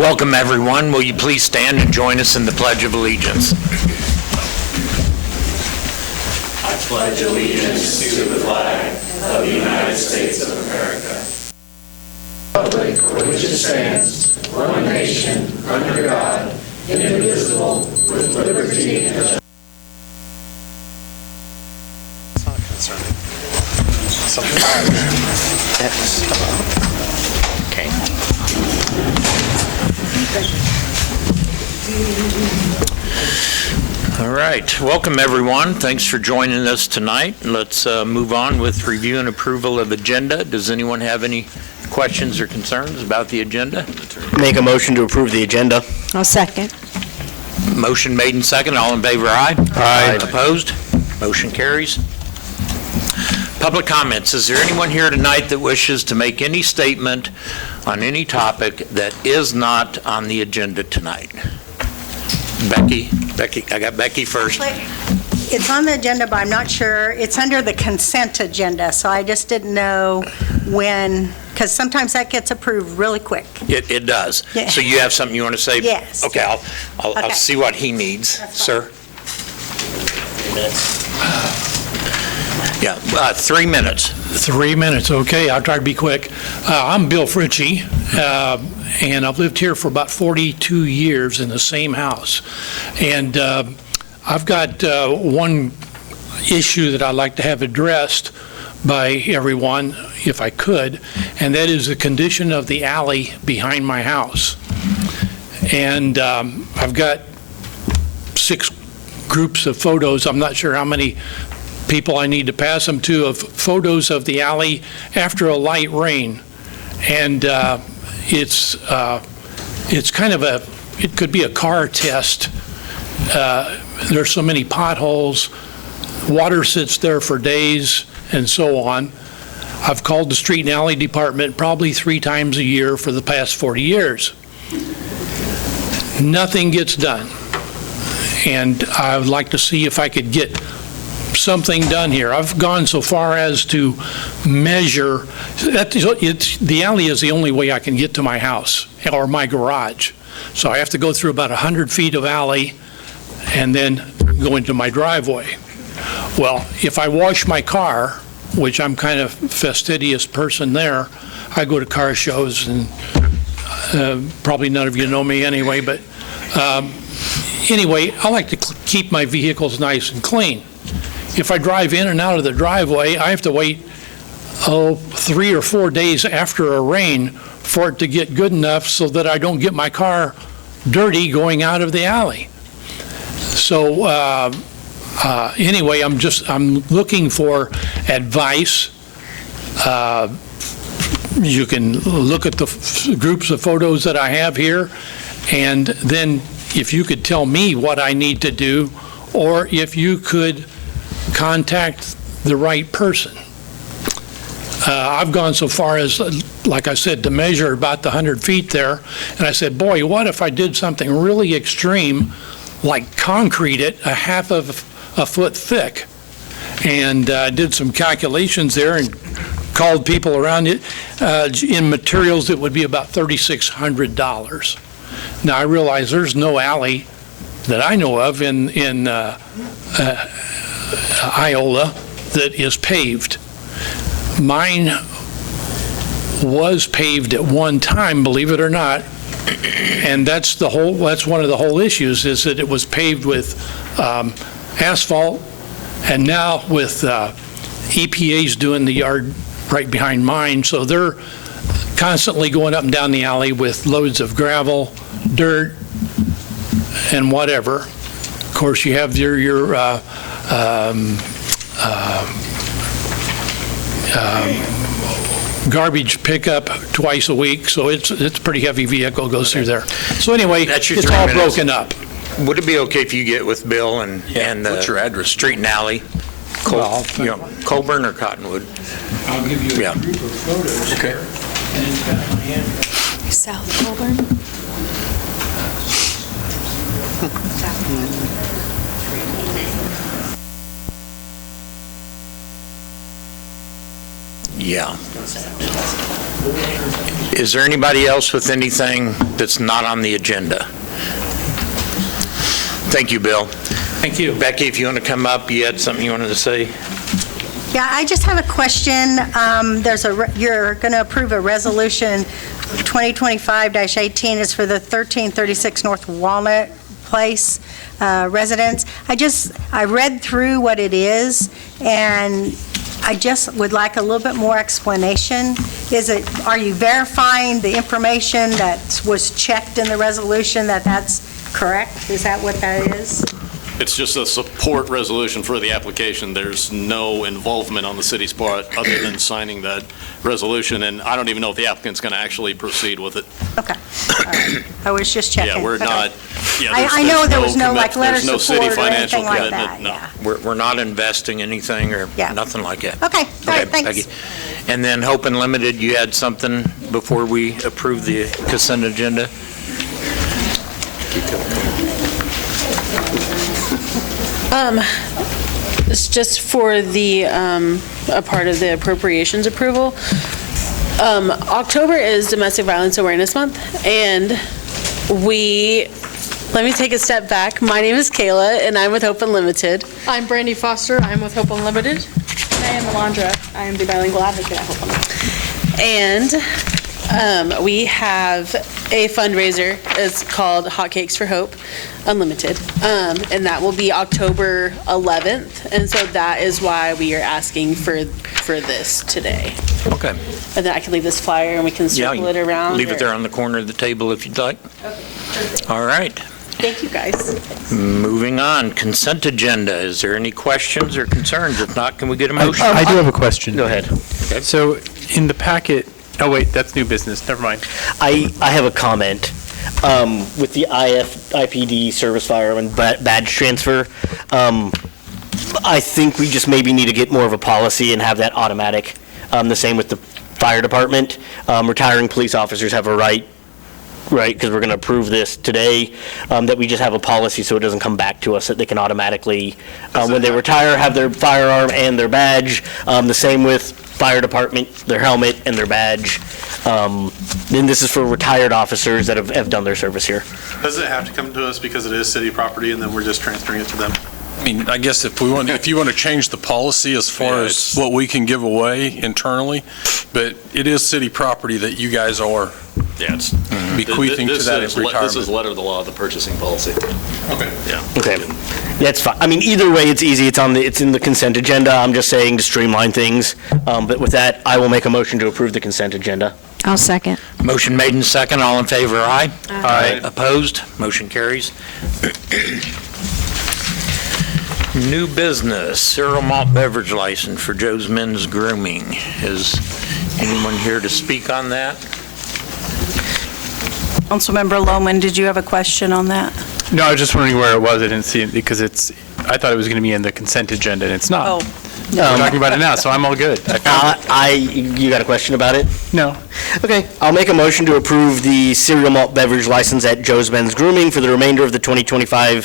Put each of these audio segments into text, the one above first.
Welcome, everyone. Will you please stand and join us in the Pledge of Allegiance? I pledge allegiance to the flag of the United States of America, republic for which it stands, one nation, under God, indivisible, with liberty and justice. It's not concerning. Okay. All right. Welcome, everyone. Thanks for joining us tonight. Let's move on with review and approval of agenda. Does anyone have any questions or concerns about the agenda? Make a motion to approve the agenda. I'll second. Motion made and second. All in favor, aye? Aye. Opposed? Motion carries. Public comments. Is there anyone here tonight that wishes to make any statement on any topic that is not on the agenda tonight? Becky, I got Becky first. It's on the agenda, but I'm not sure. It's under the consent agenda, so I just didn't know when, because sometimes that gets approved really quick. It does. Yeah. So you have something you want to say? Yes. Okay, I'll Okay. see what he needs, sir. 3 minutes. Yeah, 3 minutes. 3 minutes, okay, I'll try to be quick. I'm Bill Fritchie, and I've lived here for about 42 years in the same house. And I've got one issue that I'd like to have addressed by everyone, if I could, and that is the condition of the alley behind my house. And I've got 6 groups of photos. I'm not sure how many people I need to pass them to, of photos of the alley after a light rain. And it's kind of it could be a car test. There's so many potholes, water sits there for days, and so on. I've called the street and alley department probably 3 times a year for the past 40 years. Nothing gets done. And I would like to see if I could get something done here. I've gone so far as to measure, the alley is the only way I can get to my house or my garage. So I have to go through about 100 feet of alley and then go into my driveway. Well, if I wash my car, which I'm kind of fastidious person there, I go to car shows, and probably none of you know me anyway, but anyway, I like to keep my vehicles nice and clean. If I drive in and out of the driveway, I have to wait 3 or 4 days after a rain for it to get good enough so that I don't get my car dirty going out of the alley. So anyway, I'm looking for advice. You can look at the groups of photos that I have here, and then if you could tell me what I need to do, or if you could contact the right person. I've gone so far as, like I said, to measure about the 100 feet there, and I said, boy, what if I did something really extreme, like concrete it a half of a foot thick? And did some calculations there and called people around it. In materials, it would be about $3,600. Now, I realize there's no alley that I know of in Iola that is paved. Mine was paved at one time, believe it or not, and that's one of the whole issues, is that it was paved with asphalt, and now with EPA's doing the yard right behind mine, so they're constantly going up and down the alley with loads of gravel, dirt, and whatever. Of course, you have your garbage pickup twice a week, so it's a pretty heavy vehicle goes through there. So anyway, That's your it's 3 all minutes. broken up. Would it be okay if you get with Bill and What's your address? Street and Alley? Colburn or Cottonwood? I'll give you Yeah. group of photos Okay. here, and it's got my hand. South Colburn? Yeah. Is there anybody else with anything that's not on the agenda? Thank you, Bill. Thank you. Becky, if you want to come up, you had something you wanted to say? Yeah, I just have a question. You're going to approve a resolution 2025-18 is for the 1336 North Walnut Place residents. I read through what it is, and I just would like a little bit more explanation. Are you verifying the information that was checked in the resolution that that's correct? Is that what that is? It's just a support resolution for the application. There's no involvement on the city's part other than signing that resolution, and I don't even know if the applicant's going to actually proceed with it. Okay. All right. I was just checking. Yeah, we're Okay. not, I know there was no like letter there's no support city or financial anything like commitment, that. no. Yeah. We're not investing anything or Yeah. nothing like that? Okay, all right, Okay, thanks. Becky. And then Hope Unlimited, you had something before we approve the consent agenda? It's just for the, a part of the appropriations approval. October is Domestic Violence Awareness Month, and let me take a step back. My name is Kayla, and I'm with Hope Unlimited. I'm Brandy Foster. I'm with Hope Unlimited. I am Alondra. I am the bilingual advocate at Hope Unlimited. And we have a fundraiser. It's called Hotcakes for Hope Unlimited. And that will be October 11th. And so that is why we are asking for this today. Okay. And then I can leave this flyer and we can Yeah, circle it around. leave it there on the corner of the table if you'd like. Okay, perfect. All right. Thank you, guys. Moving on, consent agenda. Is there any questions or concerns? If not, can we get a motion? I do have a question. Go ahead. So in the packet, oh wait, that's new business, never mind. I have a comment. With the IPD service fireman badge transfer, I think we just maybe need to get more of a policy and have that automatic. The same with the fire department. Retiring police officers have a right, because we're going to approve this today, that we just have a policy so it doesn't come back to us, that they can automatically, when they retire, have their firearm and their badge. The same with fire department, their helmet and their badge. Then this is for retired officers that have done their service here. Does it have to come to us because it is city property and then we're just transferring it to them? I mean, I guess if you want to change the policy as far as what we can give away internally, but it is city property that you guys are Yeah, it's. bequeathing to that This is retirement. letter of the law, the purchasing policy. Okay. Yeah. Okay, that's fine. I mean, either way, it's easy. It's in the consent agenda. I'm just saying to streamline things. But with that, I will make a motion to approve the consent agenda. I'll second. Motion made and second. All in favor, aye? Aye. Opposed? Motion carries. New business, cereal malt beverage license for Joe's Men's Grooming. Is anyone here to speak on that? Councilmember Lohman, did you have a question on that? No, I was just wondering where it was. I didn't see it because I thought it was going to be in the consent agenda and it's not. Oh, We're talking about it now, so I'm all good. I found it. You got a question about it? No. Okay, I'll make a motion to approve the cereal malt beverage license at Joe's Men's Grooming for the remainder of the 2025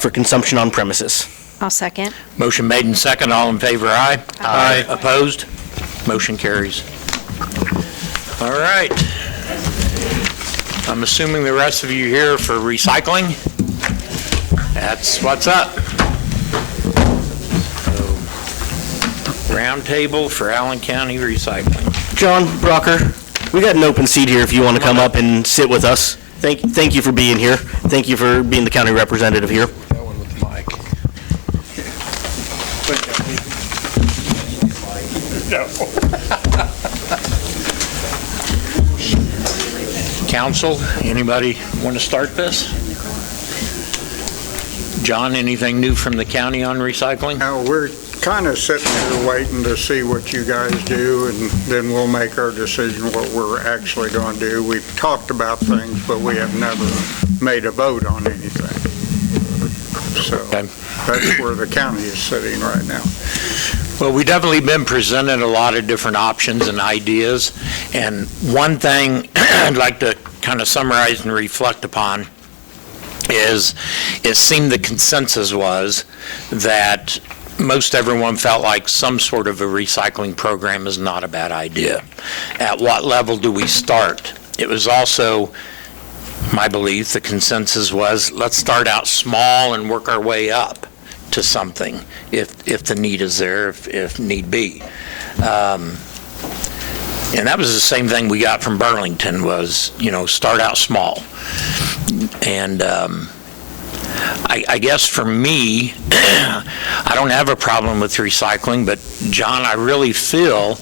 for consumption on premises. I'll second. Motion made and second. All in favor, aye? Aye. Opposed? Motion carries. All right. I'm assuming the rest of you here for recycling? That's what's up. So, round table for Allen County Recycling. John Brocker, we got an open seat here if you want to come up and sit with us. Thank you for being here. Thank you for being the county representative here. That one with the mic. Council, anybody want to start this? John, anything new from the county on recycling? Now, we're kind of sitting here waiting to see what you guys do, and then we'll make our decision what we're actually going to do. We've talked about things, but we have never made a vote on anything. So Okay. that's where the county is sitting right now. Well, we've definitely been presented a lot of different options and ideas, and one thing I'd like to kind of summarize and reflect upon is it seemed the consensus was that most everyone felt like some sort of a recycling program is not a bad idea. At what level do we start? It was also my belief, the consensus was, let's start out small and work our way up to something if the need is there, if need be. And that was the same thing we got from Burlington was, start out small. And I guess for me, I don't have a problem with recycling, but John, I really feel,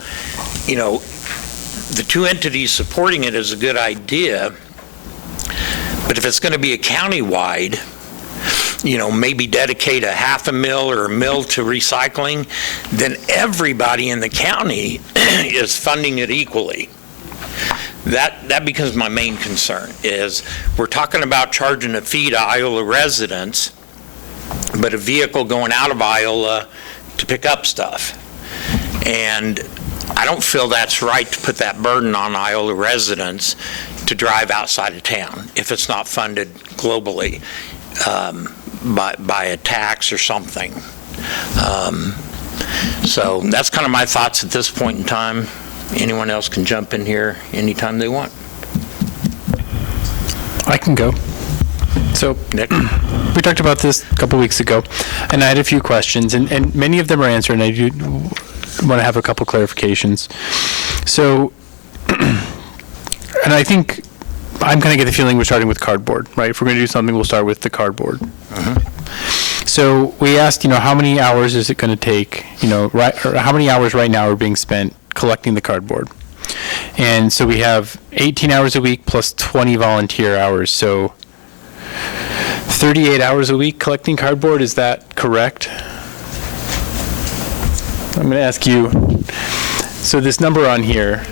the two entities supporting it is a good idea, but if it's going to be a county-wide, maybe dedicate a half a mill or a mill to recycling, then everybody in the county is funding it equally. That becomes my main concern, is we're talking about charging a fee to Iola residents, but a vehicle going out of Iola to pick up stuff. And I don't feel that's right to put that burden on Iola residents to drive outside of town if it's not funded globally by a tax or something. So that's kind of my thoughts at this point in time. Anyone else can jump in here anytime they want. I can go. So, Nick? We talked about this a couple weeks ago, and I had a few questions, and many of them are answered, and I do want to have a couple clarifications. So, and I think I'm going to get the feeling we're starting with cardboard, right? If we're going to do something, we'll start with the cardboard. So we asked, how many hours is it going to take, right, or how many hours right now are being spent collecting the cardboard? And so we have 18 hours a week plus 20 volunteer hours, so 38 hours a week collecting cardboard, is that correct? I'm going to ask you, so this number on here,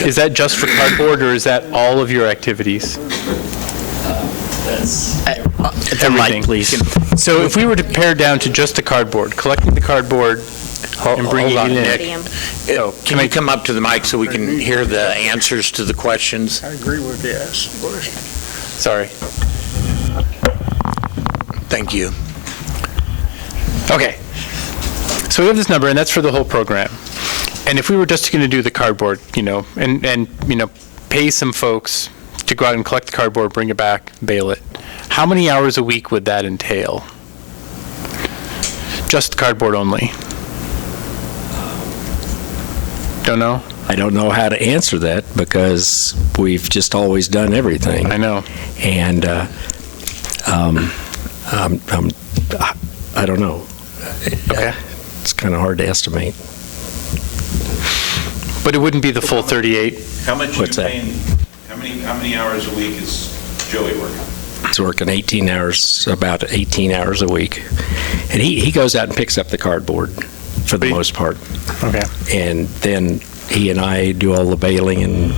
is that just for cardboard or is that all of your activities? Everything. Please. So if we were to pare down to just the cardboard, collecting the cardboard and bringing Hold on, it in. Nick. Can you come up to the mic so we can hear the answers to the questions? I agree with yes. Sorry. Thank you. Okay. So we have this number, and that's for the whole program. And if we were just going to do the cardboard, and pay some folks to go out and collect the cardboard, bring it back, bale it, how many hours a week would that entail? Just cardboard only? Don't know? I don't know how to answer that because we've just always done everything. I know. And I don't know. Okay. It's kind of hard to estimate. But it wouldn't be the full 38? How much are you What's that? paying, how many hours a week is Joey working? He's working 18 hours, about 18 hours a week. And he goes out and picks up the cardboard for the most part. Okay. And then he and I do all the baling and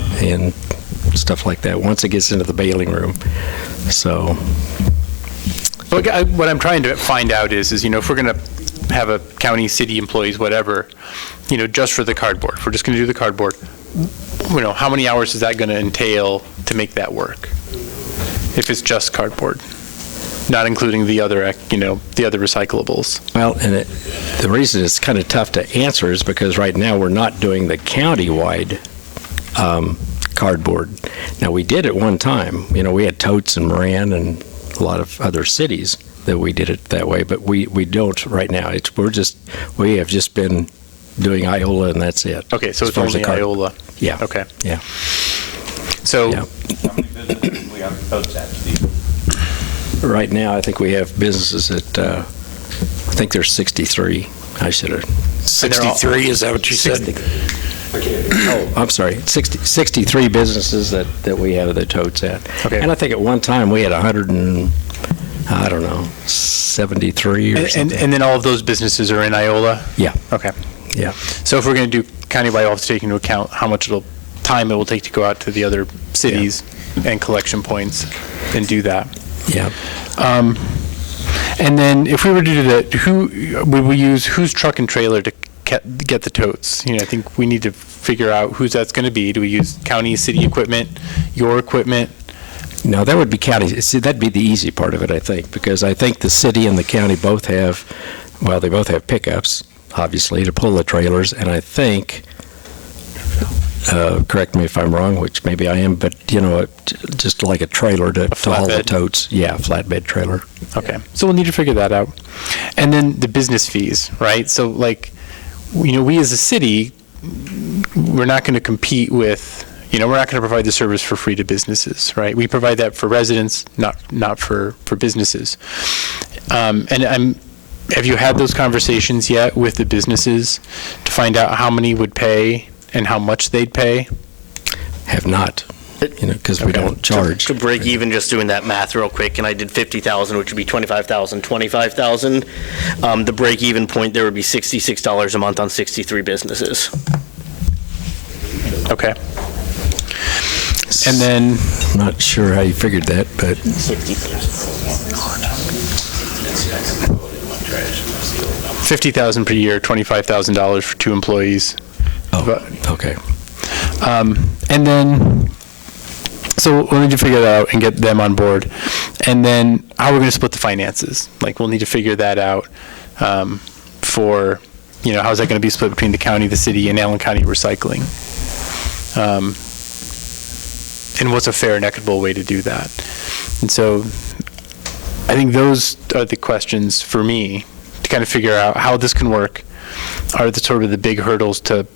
stuff like that once it gets into the baling room. So. What I'm trying to find out is if we're going to have a county, city employees, whatever, just for the cardboard, if we're just going to do the cardboard, how many hours is that going to entail to make that work? If it's just cardboard, not including the other, the other recyclables. Well, and the reason it's kind of tough to answer is because right now we're not doing the county-wide cardboard. Now, we did at one time. We had Totes and Moran and a lot of other cities that we did it that way, but we don't right now. We have just been doing Iola, and that's it. Okay, so it's only Iola. Yeah. Okay. Yeah. So. Yeah. How many businesses do we have Totes at, Steve? Right now, I think we have businesses at, I think there's 63. I should have. 63, is that what you said? Oh, I'm sorry, 63 businesses that we have the Totes at. Okay. And I think at one time we had 73 or something. And then all of those businesses are in Iola? Yeah. Okay. Yeah. So if we're going to do countywide, we'll have to take into account how much time it will take to go out to the other cities and collection points and do that. Yeah. And then if we were to do that, who would we use? Whose truck and trailer to get the totes? I think we need to figure out whose that's going to be. Do we use county, city equipment, your equipment? No, that would be county. See, that'd be the easy part of it, I think, because I think the city and the county both have well, they both have pickups, obviously, to pull the trailers, and I think, correct me if I'm wrong, which maybe I am, but, just like a trailer to haul the flatbed? totes. Yeah, flatbed trailer. Okay, so we'll need to figure that out. And then the business fees, right? So like, we as a city, we're not going to compete with, we're not going to provide the service for free to businesses, right? We provide that for residents, not for businesses. Have you had those conversations yet with the businesses to find out how many would pay and how much they'd pay? Have not, because we don't charge. To break even, just doing that math real quick, and I did 50,000, which would be 25,000, 25,000. The break even point there would be $66 a month on 63 businesses. Okay. And then, I'm not sure how you figured that, but 50,000 per year, $25,000 for 2 employees. Oh, okay. And then, so we'll need to figure that out and get them on board. And then how we're going to split the finances. Like, we'll need to figure that out for, how's that going to be split between the county, the city, and Allen County Recycling? And what's a fair and equitable way to do that? And so I think those are the questions for me to kind of figure out how this can work, are the sort of the big hurdles to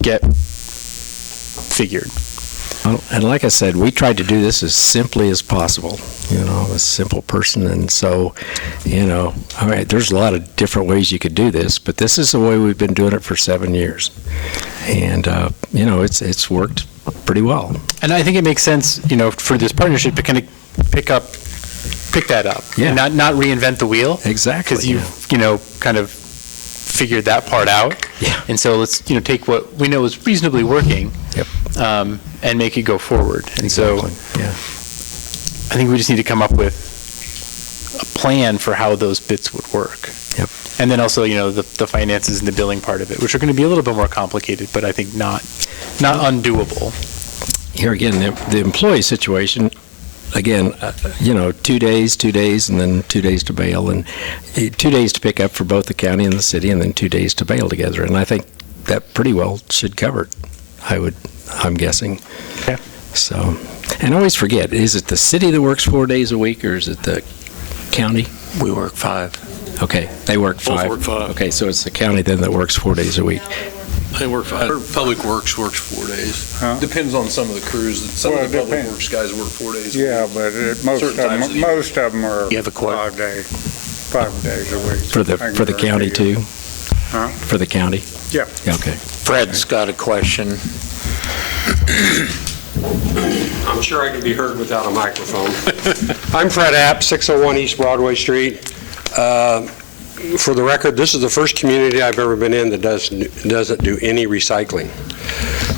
get figured. Well, and like I said, we tried to do this as simply as possible. I'm a simple person, and so, all right, there's a lot of different ways you could do this, but this is the way we've been doing it for 7 years. And, it's worked pretty well. And I think it makes sense, for this partnership to kind of pick that up. Yeah. And not reinvent the wheel. Exactly. Because you've, kind of figured that part out. Yeah. And so let's, take what we know is reasonably working. Yep. And make it go forward. And Exactly. Yeah. I think we just need to come up with a plan for how those bits would work. Yep. And then also, the finances and the billing part of it, which are going to be a little bit more complicated, but I think not undoable. Here again, the employee situation, again, 2 days, and then 2 days to bail, and 2 days to pick up for both the county and the city, and then 2 days to bail together. And I think that pretty well should cover it, I'm guessing. Okay. So, and I always forget, is it the city that works 4 days a week, or is it the county? We work 5. Okay, they work 5. Both work 5. Okay, so it's the county then that works 4 days a week. They work 5. Public Works works 4 days. Huh? Depends on some of the crews. Some Well, of the it Public depends. Works guys work 4 days. Yeah, but most of them are You have a question? 5 days a week. For the county too? Huh? For the county? Yeah. Okay. Fred's got a question. I'm sure I can be heard without a microphone. I'm Fred App, 601 East Broadway Street. For the record, this is the first community I've ever been in that doesn't do any recycling.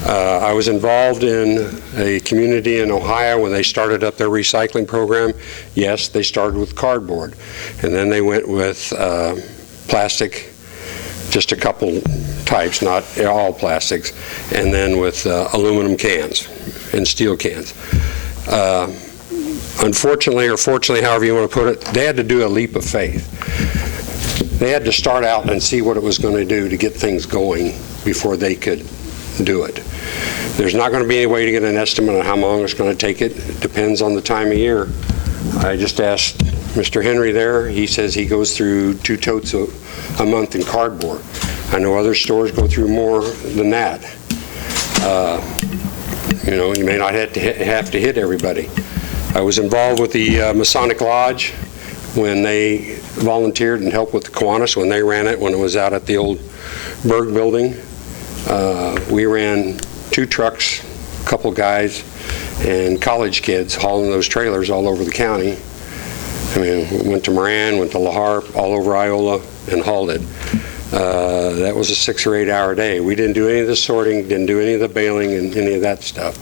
I was involved in a community in Ohio when they started up their recycling program. Yes, they started with cardboard, and then they went with plastic, just a couple types, not all plastics, and then with aluminum cans and steel cans. Unfortunately, or fortunately, however you want to put it, they had to do a leap of faith. They had to start out and see what it was going to do to get things going before they could do it. There's not going to be any way to get an estimate on how long it's going to take it. It depends on the time of year. I just asked Mr. Henry there. He says he goes through 2 totes a month in cardboard. I know other stores go through more than that. You may not have to hit everybody. I was involved with the Masonic Lodge when they volunteered and helped with the Kiwanis when they ran it, when it was out at the old Berg building. We ran 2 trucks, a couple guys, and college kids hauling those trailers all over the county. I mean, we went to Moran, went to La Harpe, all over Iola, and hauled it. That was a 6 or 8 hour day. We didn't do any of the sorting, didn't do any of the baling and any of that stuff,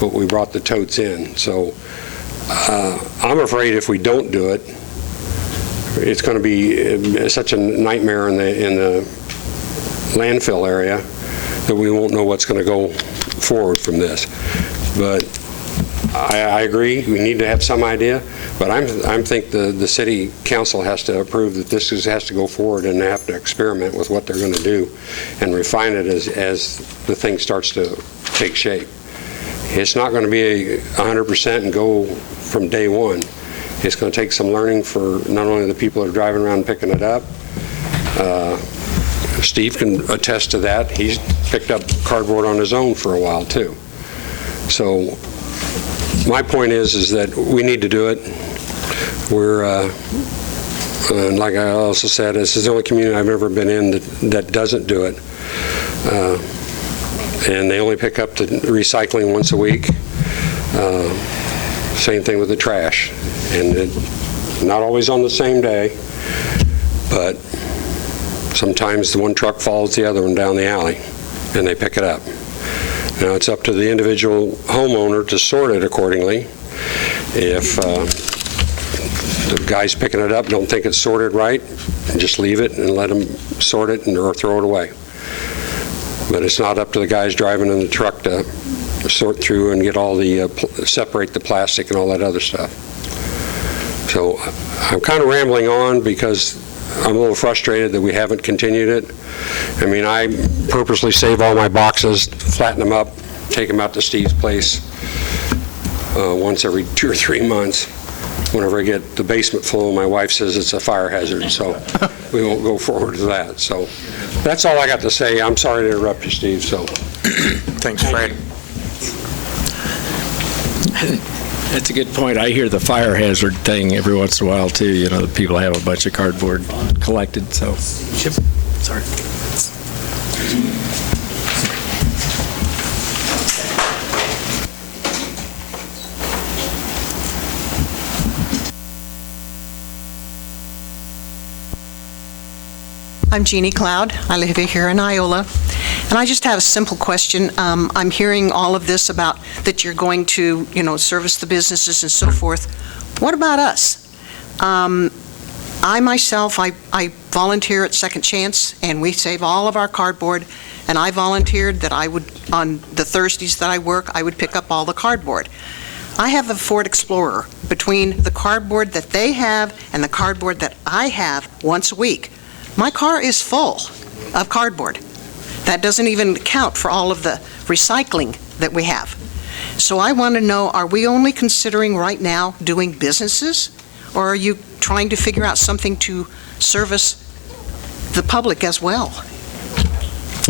but we brought the totes in. So I'm afraid if we don't do it, it's going to be such a nightmare in the landfill area that we won't know what's going to go forward from this. But I agree, we need to have some idea, but I'm think the city council has to approve that this has to go forward and have to experiment with what they're going to do and refine it as the thing starts to take shape. It's not going to be 100% and go from day one. It's going to take some learning for not only the people that are driving around and picking it up. Steve can attest to that. He's picked up cardboard on his own for a while too. So my point is that we need to do it. We're, and like I also said, this is the only community I've ever been in that doesn't do it. And they only pick up the recycling once a week. Same thing with the trash. And not always on the same day, but sometimes the one truck follows the other one down the alley, and they pick it up. Now, it's up to the individual homeowner to sort it accordingly. If the guys picking it up don't think it's sorted right, just leave it and let them sort it or throw it away. But it's not up to the guys driving in the truck to sort through and get all the, separate the plastic and all that other stuff. So I'm kind of rambling on because I'm a little frustrated that we haven't continued it. I mean, I purposely save all my boxes, flatten them up, take them out to Steve's place once every 2 or 3 months. Whenever I get the basement full, my wife says it's a fire hazard, so we won't go forward to that. So that's all I got to say. I'm sorry to interrupt you, Steve. So thanks, Fred. That's a good point. I hear the fire hazard thing every once in a while too. You know, the people have a bunch of cardboard collected. So, sorry. I'm Jeannie Cloud. I live here in Iola. And I just have a simple question. I'm hearing all of this about that you're going to, service the businesses and so forth. What about us? I myself, I volunteer at Second Chance, and we save all of our cardboard. And I volunteered that I would, on the Thursdays that I work, I would pick up all the cardboard. I have a Ford Explorer. Between the cardboard that they have and the cardboard that I have once a week, my car is full of cardboard. That doesn't even count for all of the recycling that we have. So I want to know, are we only considering right now doing businesses, or are you trying to figure out something to service the public as well?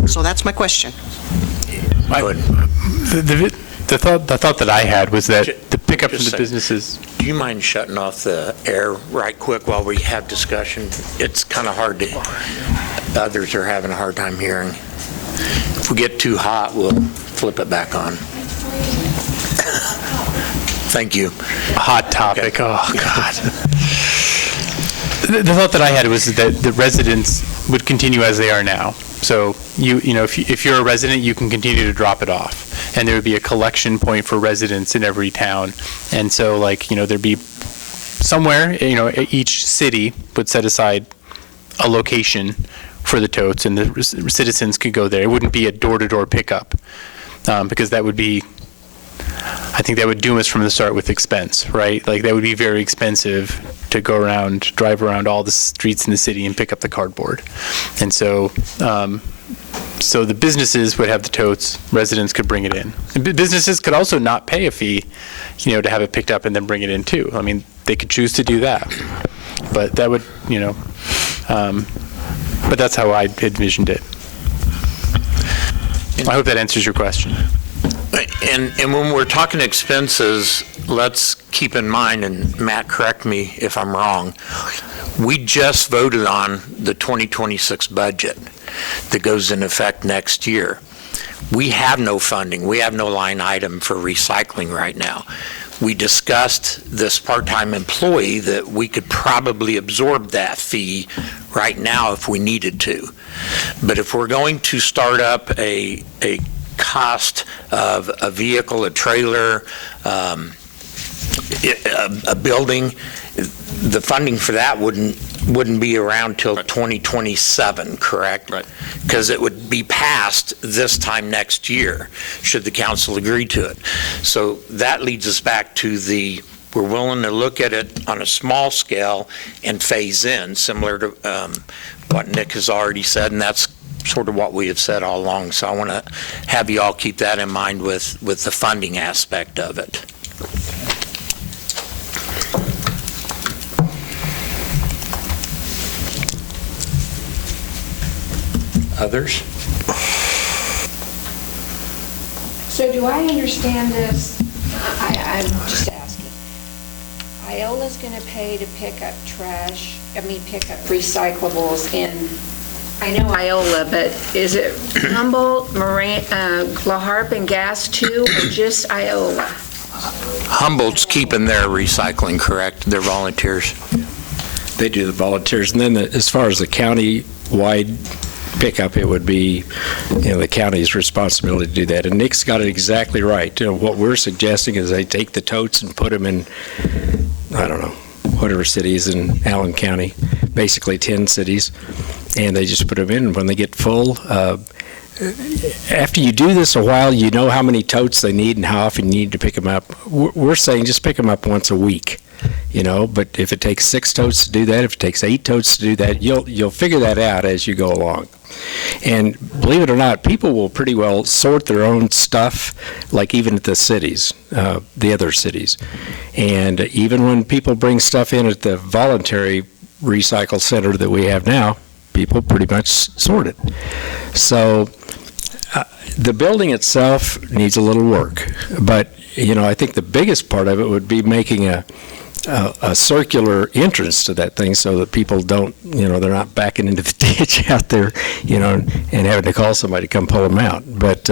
So that's my question. The thought that I had was that the pickup from the businesses. Do you mind shutting off the air right quick while we have discussion? It's kind of hard to, others are having a hard time hearing. If we get too hot, we'll flip it back on. Thank you. Hot topic. Okay. Oh, God. The thought that I had was that the residents would continue as they are now. So if you're a resident, you can continue to drop it off, and there would be a collection point for residents in every town. And so, there'd be somewhere, each city would set aside a location for the totes, and the citizens could go there. It wouldn't be a door-to-door pickup, because that would be, I think that would doom us from the start with expense, right? Like, that would be very expensive to go around, drive around all the streets in the city and pick up the cardboard. And so, so the businesses would have the totes, residents could bring it in. And businesses could also not pay a fee, to have it picked up and then bring it in too. I mean, they could choose to do that. But that would, but that's how I envisioned it. I hope that answers your question. And when we're talking expenses, let's keep in mind, and Matt, correct me if I'm wrong, we just voted on the 2026 budget that goes in effect next year. We have no funding. We have no line item for recycling right now. We discussed this part-time employee that we could probably absorb that fee right now if we needed to. But if we're going to start up a cost of a vehicle, a trailer, a building, the funding for that wouldn't wouldn't be around till 2027, correct? Right. Because it would be passed this time next year, should the council agree to it. So that leads us back to we're willing to look at it on a small scale and phase in, similar to what Nick has already said, and that's sort of what we have said all along. So I want to have you all keep that in mind with the funding aspect of it. Others? So do I understand this? I'm just asking. Iola's going to pay to pick up pick up recyclables in, I know Iola, but is it Humboldt, La Harpe, and Gas too, or just Iola? Humboldt's keeping their recycling, correct? Their volunteers? They do the volunteers. And then as far as the county-wide pickup, it would be, the county's responsibility to do that. And Nick's got it exactly right. What we're suggesting is they take the totes and put them in, I don't know, whatever cities in Allen County, basically 10 cities, and they just put them in. And when they get full, after you do this a while, you know how many totes they need and how often you need to pick them up. We're saying just pick them up once a week. But if it takes 6 totes to do that, if it takes 8 totes to do that, you'll figure that out as you go along. And believe it or not, people will pretty well sort their own stuff, like even at the cities, the other cities. And even when people bring stuff in at the voluntary recycle center that we have now, people pretty much sort it. So the building itself needs a little work, but I think the biggest part of it would be making a circular entrance to that thing so that people don't, they're not backing into the ditch out there, and having to call somebody to come pull them out. But,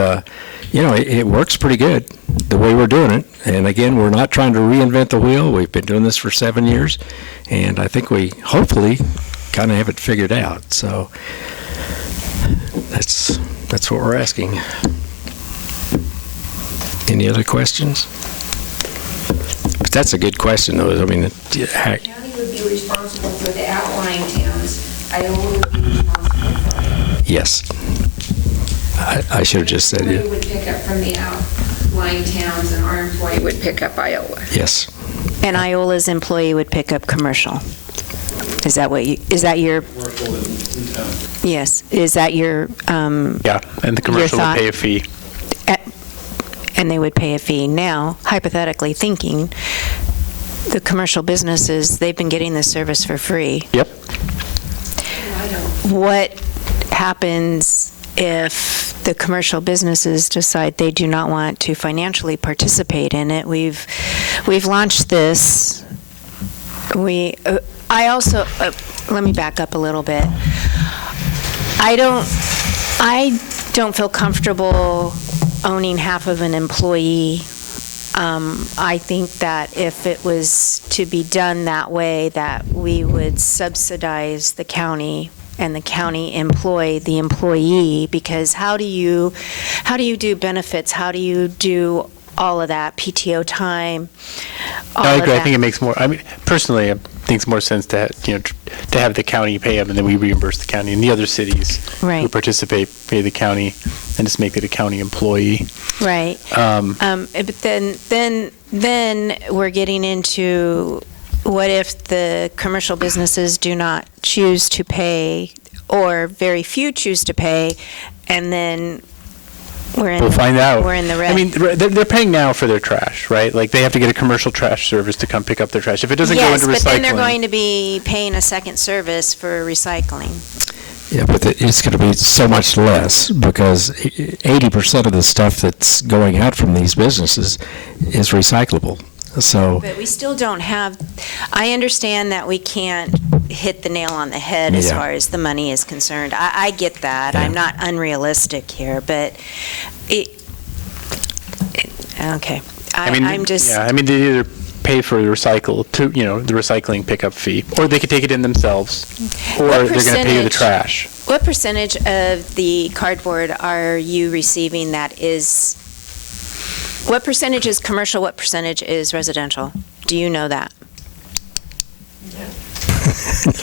it works pretty good the way we're doing it. And again, we're not trying to reinvent the wheel. We've been doing this for 7 years, and I think we hopefully kind of have it figured out. So that's what we're asking. Any other questions? But that's a good question, though. I mean, The county would be responsible for the outlying towns. Iola would be responsible for it. yes. I should have just said We it. would pick up from the outlying towns, and our employee would pick up Iola. Yes. And Iola's employee would pick up commercial. Is that your? Yes. Is that your? Yeah, and the commercial would pay a fee. And they would pay a fee. Now, hypothetically thinking, the commercial businesses, they've been getting this service for free. Yep. What happens if the commercial businesses decide they do not want to financially participate in it? We've launched this. I also, let me back up a little bit. I don't feel comfortable owning half of an employee. I think that if it was to be done that way, that we would subsidize the county and the county employ the employee, because how do you do benefits? How do you do all of that, PTO time? I agree. I think it makes more, personally, I think it's more sense to have the county pay them and then we reimburse the county. And the other cities who participate pay the county and just make it a county employee. Right. But then we're getting into, what if the commercial businesses do not choose to pay, or very few choose to pay, and then we'll find out. We're in the red. I mean, they're paying now for their trash, right? Like, they have to get a commercial trash service to come pick up their trash. If it doesn't go into recycling. Yes, but then they're going to be paying a second service for recycling. Yeah, but it's going to be so much less, because 80% of the stuff that's going out from these businesses is recyclable. So. But we still don't have, I understand that we can't hit the nail on the head as far as the money is concerned. I get that. I'm not unrealistic here, but okay. I'm just. Yeah, they either pay for the the recycling pickup fee, or they could take it in themselves, or they're going to pay you the trash. What percentage of the cardboard are you receiving that is, what percentage is commercial, what percentage is residential? Do you know that?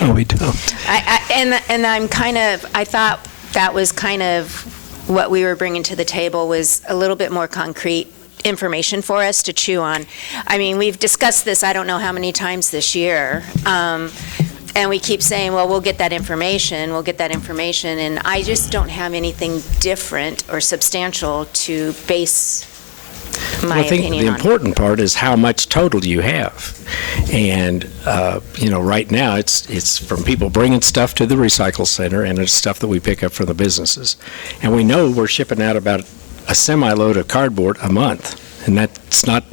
No, we don't. And I'm kind of, I thought that was kind of what we were bringing to the table, was a little bit more concrete information for us to chew on. I mean, we've discussed this, I don't know how many times this year, and we keep saying, well, we'll get that information, and I just don't have anything different or substantial to base my Well, I think opinion the on. important part is how much total do you have? And, right now, it's from people bringing stuff to the recycle center, and it's stuff that we pick up from the businesses. And we know we're shipping out about a semi-load of cardboard a month, and that's not,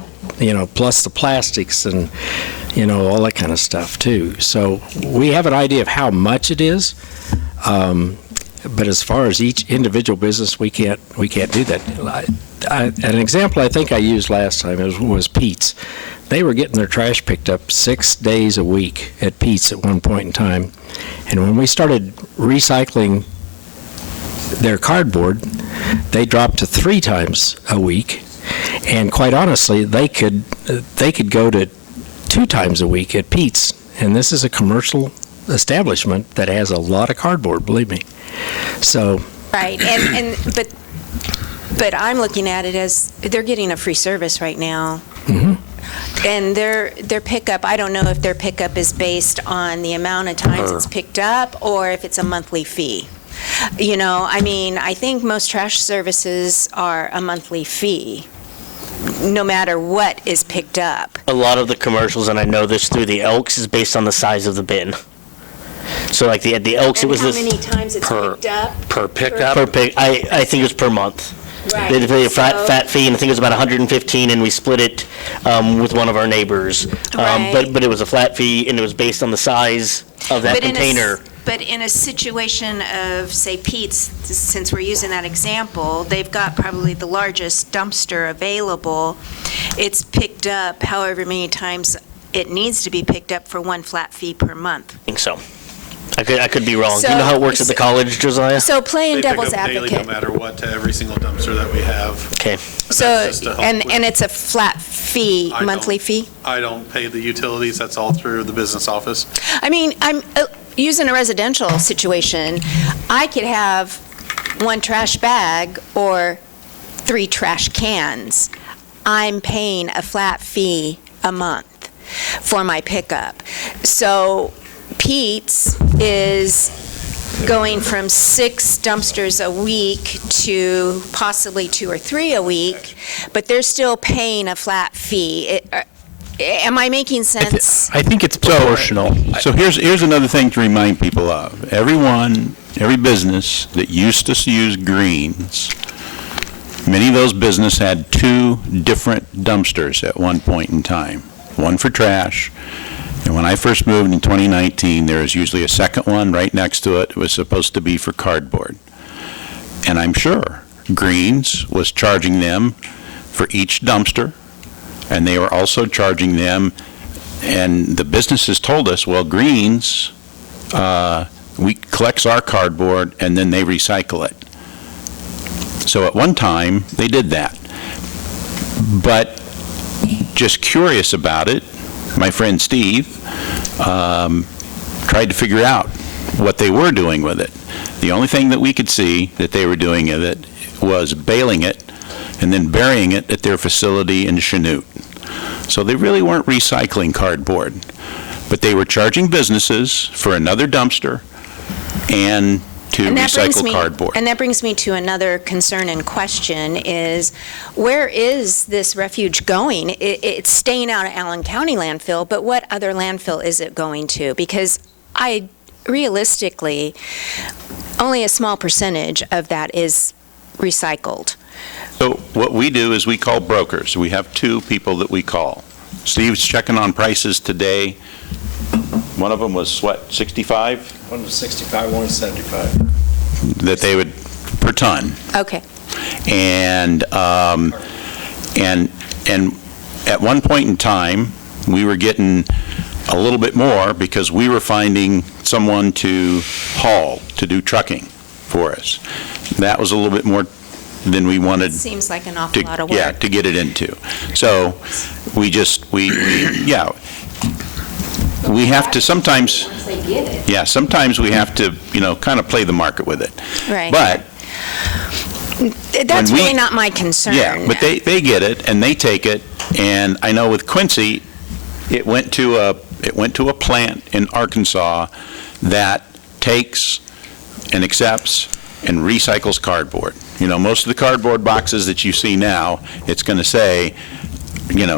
plus the plastics and, all that kind of stuff, too. So we have an idea of how much it is, but as far as each individual business, we can't do that. An example I think I used last time was Pete's. They were getting their trash picked up 6 days a week at Pete's at one point in time. And when we started recycling their cardboard, they dropped to 3 times a week. And quite honestly, they could go to 2 times a week at Pete's. And this is a commercial establishment that has a lot of cardboard, believe me. So. Right, but I'm looking at it as they're getting a free service right now. Mm-hmm. And their pickup, I don't know if their pickup is based on the amount of times it's picked up or if it's a monthly fee. I think most trash services are a monthly fee, no matter what is picked up. A lot of the commercials, and I know this through the Elks, is based on the size of the bin. So like the Elks, And it was how this. many times it's picked up? Per pickup? Per pick, I think it was per month. Right. They pay a So- fat fee, and I think it was about 115, and we split it with one of our neighbors. Right. But it was a flat fee, and it was based on the size of that But container. But in a situation of, say, Pete's, since we're using that example, they've got probably the largest dumpster available. It's picked up however many times it needs to be picked up for one flat fee per month. I think so. I could be wrong. Do you So- know how it works at the college, Josiah? So playing They pick devil's up daily, advocate. no matter what, to every single dumpster that we have. Okay. So, that's just to help and with- it's a flat fee, I don't- monthly fee? I don't pay the utilities, that's all through the business office. I mean, I'm using a residential situation. I could have 1 trash bag or 3 trash cans. I'm paying a flat fee a month for my pickup. So Pete's is going from 6 dumpsters a week to possibly 2 or 3 a week, but they're still paying a flat fee. Am I making sense? I think it's proportional. So here's another thing to remind people of. Every business that used to use greens, many of those businesses had 2 different dumpsters at one point in time. One for trash, and when I first moved in 2019, there was usually a second one right next to it. It was supposed to be for cardboard. And I'm sure Greens was charging them for each dumpster, and they were also charging them, and the businesses told us, well, Greens, we collects our cardboard and then they recycle it. So at one time, they did that. But just curious about it, my friend Steve tried to figure out what they were doing with it. The only thing that we could see that they were doing with it was baling it and then burying it at their facility in Chanute. So they really weren't recycling cardboard, but they were charging businesses for another dumpster and to recycle cardboard. And that brings me to another concern and question is, where is this refuge going? It's staying out of Allen County landfill, but what other landfill is it going to? Because realistically, only a small percentage of that is recycled. So what we do is we call brokers. We have 2 people that we call. Steve's checking on prices today. One of them was, what, 65? One was 65, one was 75. That they would, per ton. Okay. And at one point in time, we were getting a little bit more because we were finding someone to haul, to do trucking for us. That was a little bit more than we wanted. Seems like an awful lot of work. Yeah, to get it into. So we we have to sometimes, Once they get it. yeah, sometimes we have to, kind of play the market with it. Right. But That's when we- really not my concern. yeah, but they get it and they take it, and I know with Quincy, it went to a plant in Arkansas that takes and accepts and recycles cardboard. Most of the cardboard boxes that you see now, it's going to say,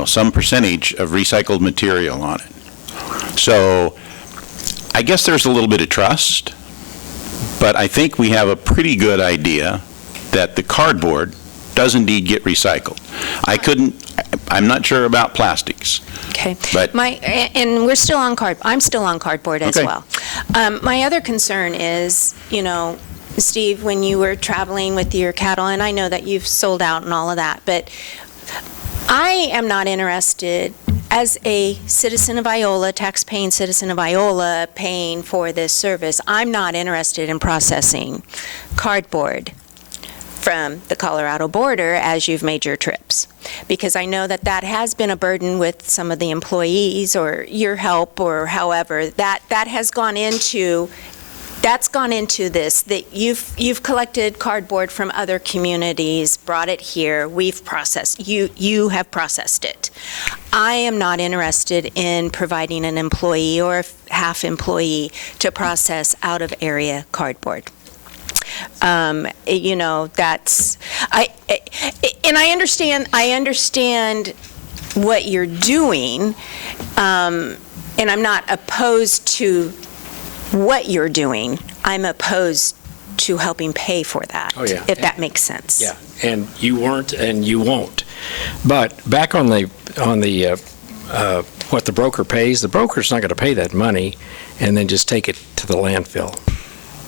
some percentage of recycled material on it. So I guess there's a little bit of trust, but I think we have a pretty good idea that the cardboard does indeed get recycled. I'm not sure about plastics. Okay. But and we're still on I'm still on cardboard as Okay. well. My other concern is, Steve, when you were traveling with your cattle, and I know that you've sold out and all of that, but I am not interested, as a citizen of Iola, tax-paying citizen of Iola, paying for this service, I'm not interested in processing cardboard from the Colorado border as you've made your trips. Because I know that has been a burden with some of the employees or your help or however, that has gone into this, that you've collected cardboard from other communities, brought it here, we've processed, you have processed it. I am not interested in providing an employee or a half employee to process out of area cardboard. And I understand what you're doing, and I'm not opposed to what you're doing. I'm opposed to helping pay for that, if that makes sense. Yeah, and you weren't and you won't. But back on the what the broker pays, the broker's not going to pay that money and then just take it to the landfill.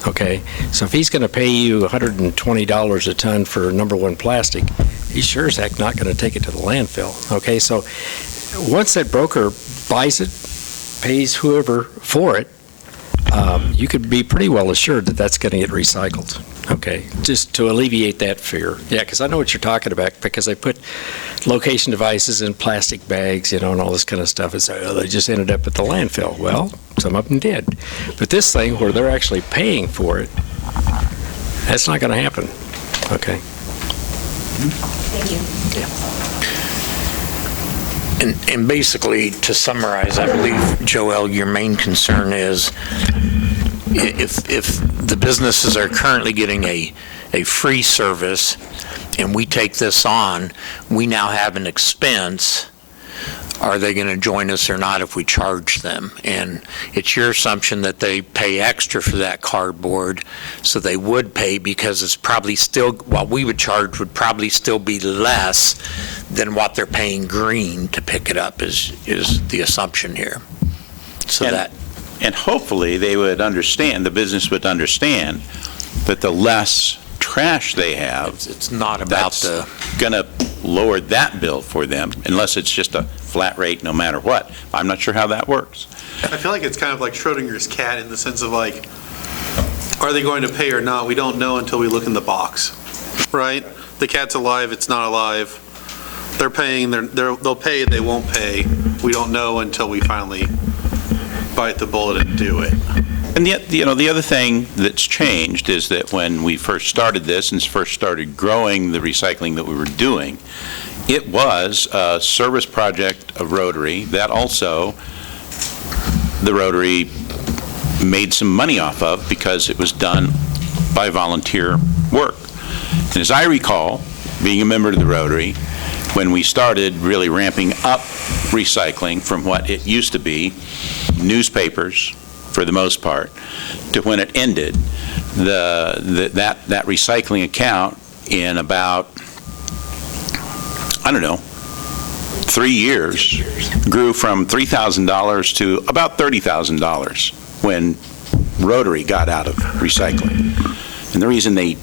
Okay, so if he's going to pay you $120 a ton for number one plastic, he's sure as heck not going to take it to the landfill. Okay, so once that broker buys it, pays whoever for it, you could be pretty well assured that that's going to get recycled. Okay, just to alleviate that fear. Yeah, because I know what you're talking about, because they put location devices in plastic bags, and all this kind of stuff, and so they just ended up at the landfill. Well, some of them did. But this thing where they're actually paying for it, that's not going to happen. Okay. Thank you. Yeah. And basically, to summarize, I believe, Joelle, your main concern is if the businesses are currently getting a free service and we take this on, we now have an expense. Are they going to join us or not if we charge them? And it's your assumption that they pay extra for that cardboard, so they would pay, because it's probably still, what we would charge would probably still be less than what they're paying Green to pick it up, is the assumption here. And hopefully they would understand, the business would understand that the less trash they have, it's not about that's going to lower that bill for them, unless it's just a flat rate no matter what. I'm not sure how that works. I feel like it's kind of like Schrodinger's cat, in the sense of like, are they going to pay or not? We don't know until we look in the box, right? The cat's alive, it's not alive. They're paying, they'll pay, they won't pay. We don't know until we finally bite the bullet and do it. And the other thing that's changed is that when we first started this and first started growing the recycling that we were doing, it was a service project of Rotary that also the Rotary made some money off of, because it was done by volunteer work. And as I recall, being a member of the Rotary, when we started really ramping up recycling from what it used to be, newspapers for the most part, to when it ended, that recycling account in about, I don't know, 3 years grew from $3,000 to about $30,000 when Rotary got out of recycling. And the reason they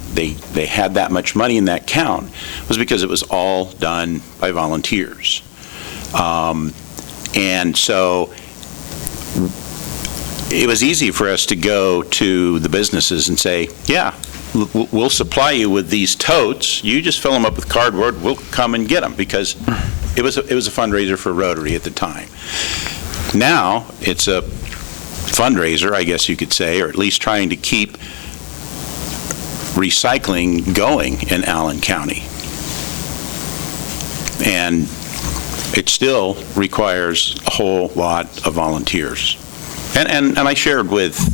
had that much money in that account was because it was all done by volunteers. And so it was easy for us to go to the businesses and say, yeah, we'll supply you with these totes. You just fill them up with cardboard. We'll come and get them, because it was a fundraiser for Rotary at the time. Now, it's a fundraiser, I guess you could say, or at least trying to keep recycling going in Allen County. And it still requires a whole lot of volunteers. And I shared with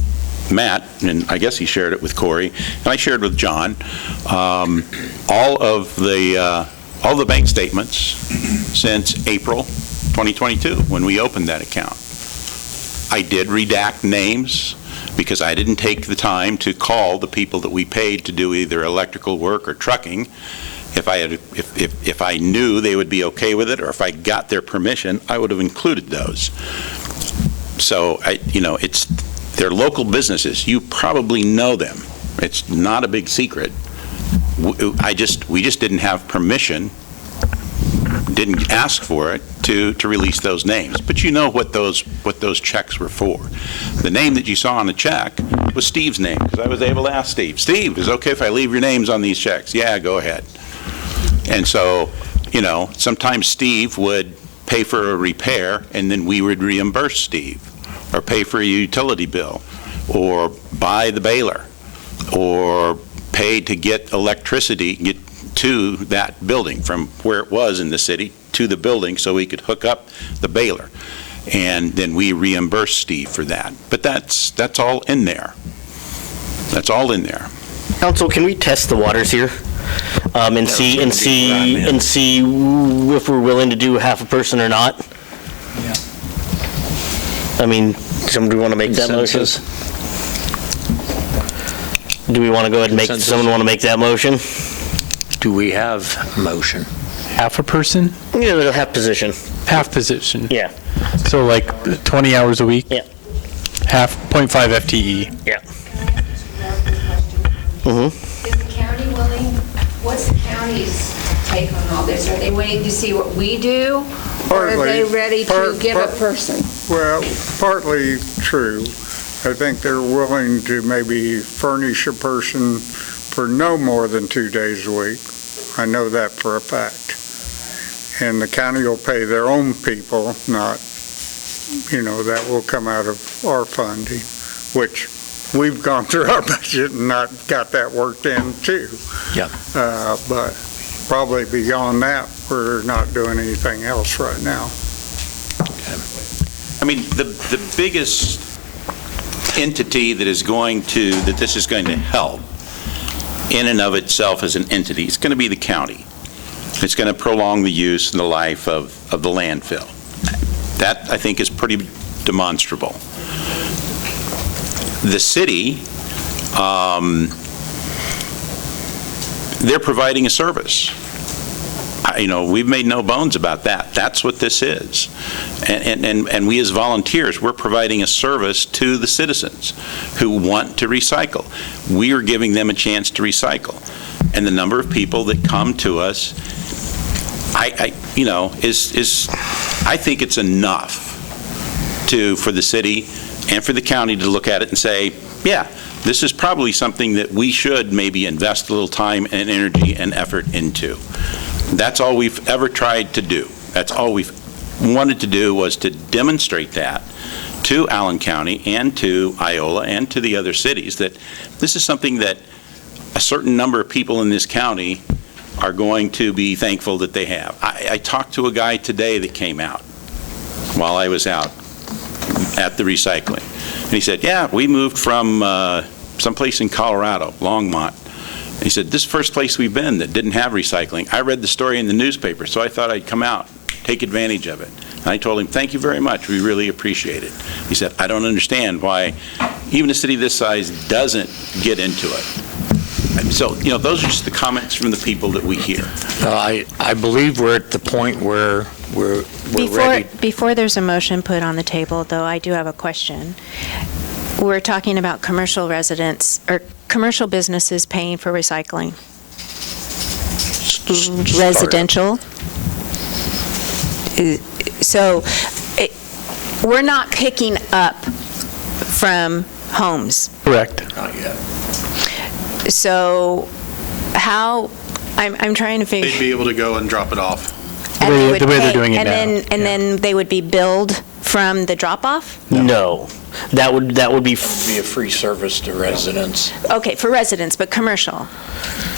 Matt, and I guess he shared it with Corey, and I shared with John, all the bank statements since April 2022, when we opened that account. I did redact names because I didn't take the time to call the people that we paid to do either electrical work or trucking. If I knew they would be okay with it, or if I got their permission, I would have included those. So they're local businesses. You probably know them. It's not a big secret. We just didn't have permission, didn't ask for it to release those names. But you know what those checks were for. The name that you saw on the check was Steve's name, because I was able to ask Steve, Steve, is it okay if I leave your names on these checks? Yeah, go ahead. And so, sometimes Steve would pay for a repair, and then we would reimburse Steve, or pay for a utility bill, or buy the baler, or pay to get electricity to that building from where it was in the city to the building so we could hook up the baler. And then we reimburse Steve for that. But that's all in there. That's all in there. Council, can we test the waters here? And see if we're willing to do half a person or not? Yeah. I mean, somebody want to make that motion? Do we want to go ahead and someone want to make that motion? Do we have a motion? Half a person? Yeah, half position. Half position. Yeah. So like 20 hours a week? Yeah. Half, 0.5 FTE. Yeah. Is the county willing, what's the county's take on all this? Are they waiting to see what we do? Or are they ready to give a person? Well, partly true. I think they're willing to maybe furnish a person for no more than 2 days a week. I know that for a fact. And the county will pay their own people, not, that will come out of our funding, which we've gone through our budget and not got that worked in too. Yeah. But probably beyond that, we're not doing anything else right now. Okay. I mean, the biggest entity that this is going to help in and of itself as an entity is going to be the county. It's going to prolong the use and the life of the landfill. That, I think, is pretty demonstrable. The city, they're providing a service. We've made no bones about that. That's what this is. And we as volunteers, we're providing a service to the citizens who want to recycle. We are giving them a chance to recycle. And the number of people that come to us, I think it's enough for the city and for the county to look at it and say, yeah, this is probably something that we should maybe invest a little time and energy and effort into. That's all we've ever tried to do. That's all we've wanted to do, was to demonstrate that to Allen County and to Iola and to the other cities, that this is something that a certain number of people in this county are going to be thankful that they have. I talked to a guy today that came out while I was out at the recycling. And he said, yeah, we moved from someplace in Colorado, Longmont. And he said, this is the first place we've been that didn't have recycling. I read the story in the newspaper, so I thought I'd come out, take advantage of it. And I told him, thank you very much. We really appreciate it. He said, I don't understand why even a city this size doesn't get into it. So, those are just the comments from the people that we hear. I believe we're at the point where we're ready. Before there's a motion put on the table, though, I do have a question. We're talking about commercial residents or commercial businesses paying for recycling. Residential. So we're not picking up from homes. Correct. Not yet. So how, I'm trying to figure. They'd be able to go and drop it off. The way they're doing it now. And then they would be billed from the drop-off? No. That would be, Be a free service to residents. Okay, for residents, but commercial.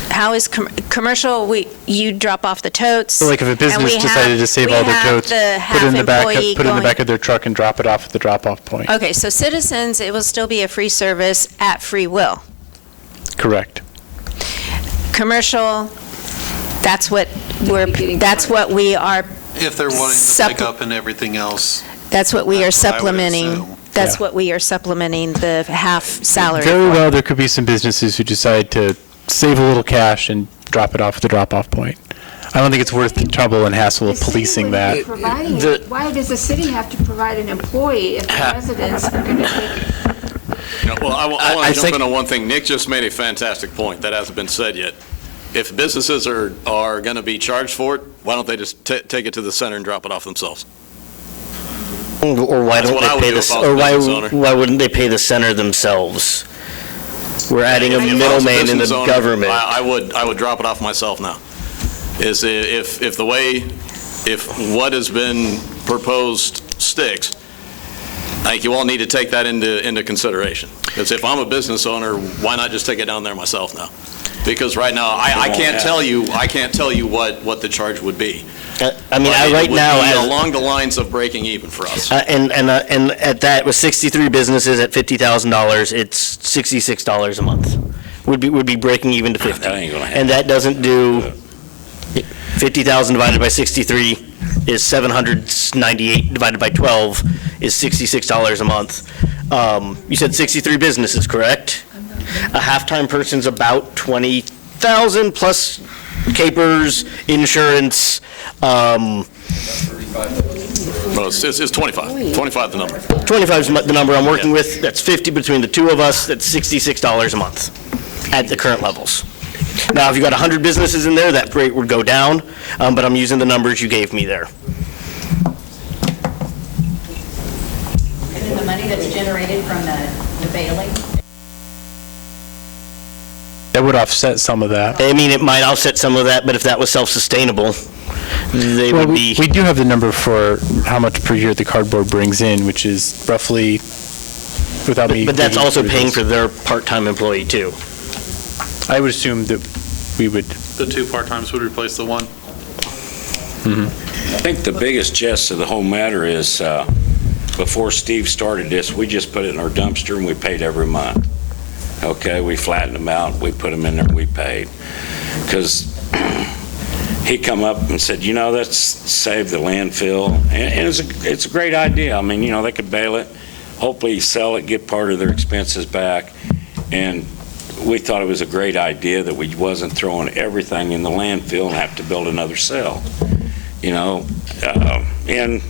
How is commercial, you drop off the totes? So like if a business decided to save all their totes, put it in the back of their truck and drop it off at the drop-off point. Okay, so citizens, it will still be a free service at free will. Correct. Commercial, that's what we are, If they're wanting to pick up and everything else. that's what we are That's what I would supplementing. assume. That's what we are supplementing the half salary. Very for. well, there could be some businesses who decide to save a little cash and drop it off at the drop-off point. I don't think it's worth the trouble and hassle of policing that. Why does the city have to provide an employee if the residents are going to take? Well, I want to jump in on one thing. Nick just made a fantastic point that hasn't been said yet. If businesses are going to be charged for it, why don't they just take it to the center and drop it off themselves? or why That's don't what I they would pay do the, if I was or a business owner. why wouldn't they pay the center themselves? We're adding a If I was middleman in the business owner, government. I would drop it off myself now. Is if what has been proposed sticks, I think you all need to take that into consideration. Because if I'm a business owner, why not just take it down there myself now? Because right now, I can't tell you what the charge would be. I mean, right now, it would be as- along the lines of breaking even for us. And at that, with 63 businesses at $50,000, it's $66 a month. Would be breaking even to 50. That ain't gonna happen. And that doesn't do, 50,000 divided by 63 is 798, divided by 12 is $66 a month. You said 63 businesses, correct? A half-time person's about 20,000 plus capers, insurance. Well, it's 25. 25 the number. 25 is the number I'm working with. That's 50 between the two of us. That's $66 a month at the current levels. Now, if you got 100 businesses in there, that rate would go down, but I'm using the numbers you gave me there. And then the money that's generated from the bailing? That would offset some of that. I mean, it might offset some of that, but if that was self-sustainable, they Well, would be. we do have the number for how much per year the cardboard brings in, which is roughly, without me. But that's digging also through paying this. for their part-time employee, too. I would assume that we would. The two part-times would replace the one. I think the biggest gist of the whole matter is, before Steve started this, we just put it in our dumpster and we paid every month. Okay, we flattened them out, we put them in there, we paid. Because he come up and said, let's save the landfill. And it's a great idea. I mean, they could bail it, hopefully sell it, get part of their expenses back. And we thought it was a great idea that we wasn't throwing everything in the landfill and have to build another cell. And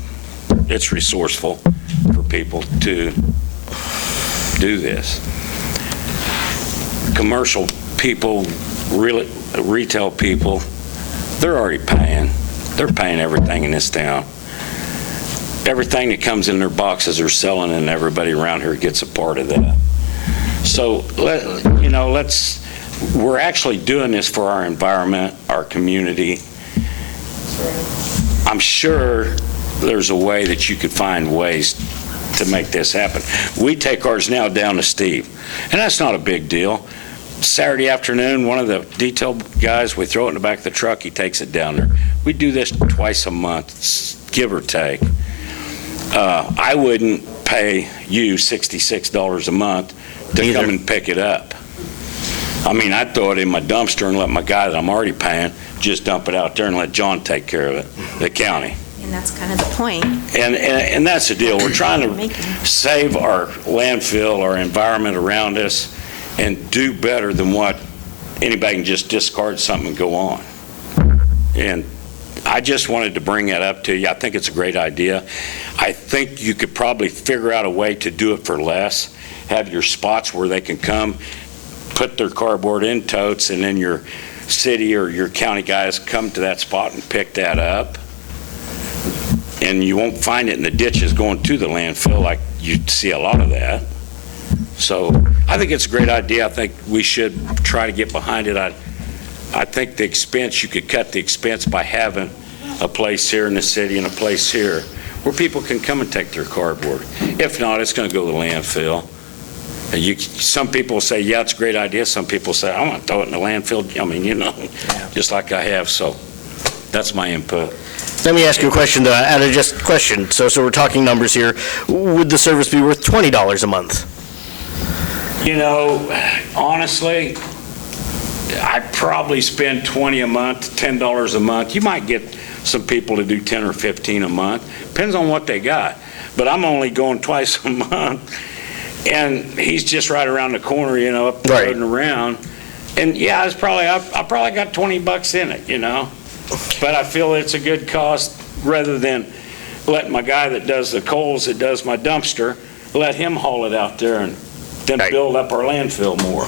it's resourceful for people to do this. Commercial people, retail people, they're already paying. They're paying everything in this town. Everything that comes in their boxes are selling, and everybody around here gets a part of that. So, we're actually doing this for our environment, our community. I'm sure there's a way that you could find ways to make this happen. We take ours now down to Steve, and that's not a big deal. Saturday afternoon, one of the detail guys, we throw it in the back of the truck, he takes it down there. We do this twice a month, give or take. I wouldn't pay you $66 a month to come and pick it up. I mean, I'd throw it in my dumpster and let my guy that I'm already paying just dump it out there and let John take care of it, the county. And that's kind of the point. And that's the deal. We're trying to save our landfill, our environment around us, and do better than what anybody can just discard something and go on. And I just wanted to bring that up to you. I think it's a great idea. I think you could probably figure out a way to do it for less. Have your spots where they can come, put their cardboard in totes, and then your city or your county guys come to that spot and pick that up. And you won't find it in the ditches going to the landfill like you see a lot of that. So I think it's a great idea. I think we should try to get behind it. I think the expense, you could cut the expense by having a place here in the city and a place here where people can come and take their cardboard. If not, it's going to go to the landfill. And some people say, yeah, it's a great idea. Some people say, I want to throw it in the landfill. I mean, just like I have. So that's my input. Let me ask you a question, though, out of just question. So we're talking numbers here. Would the service be worth $20 a month? Honestly, I'd probably spend $20 a month, $10 a month. You might get some people to do 10 or 15 a month. Depends on what they got. But I'm only going twice a month, and he's just right around the corner, up the road and around. And yeah, I probably got $20 in it, But I feel it's a good cost rather than letting my guy that does the coals, that does my dumpster, let him haul it out there and then build up our landfill more.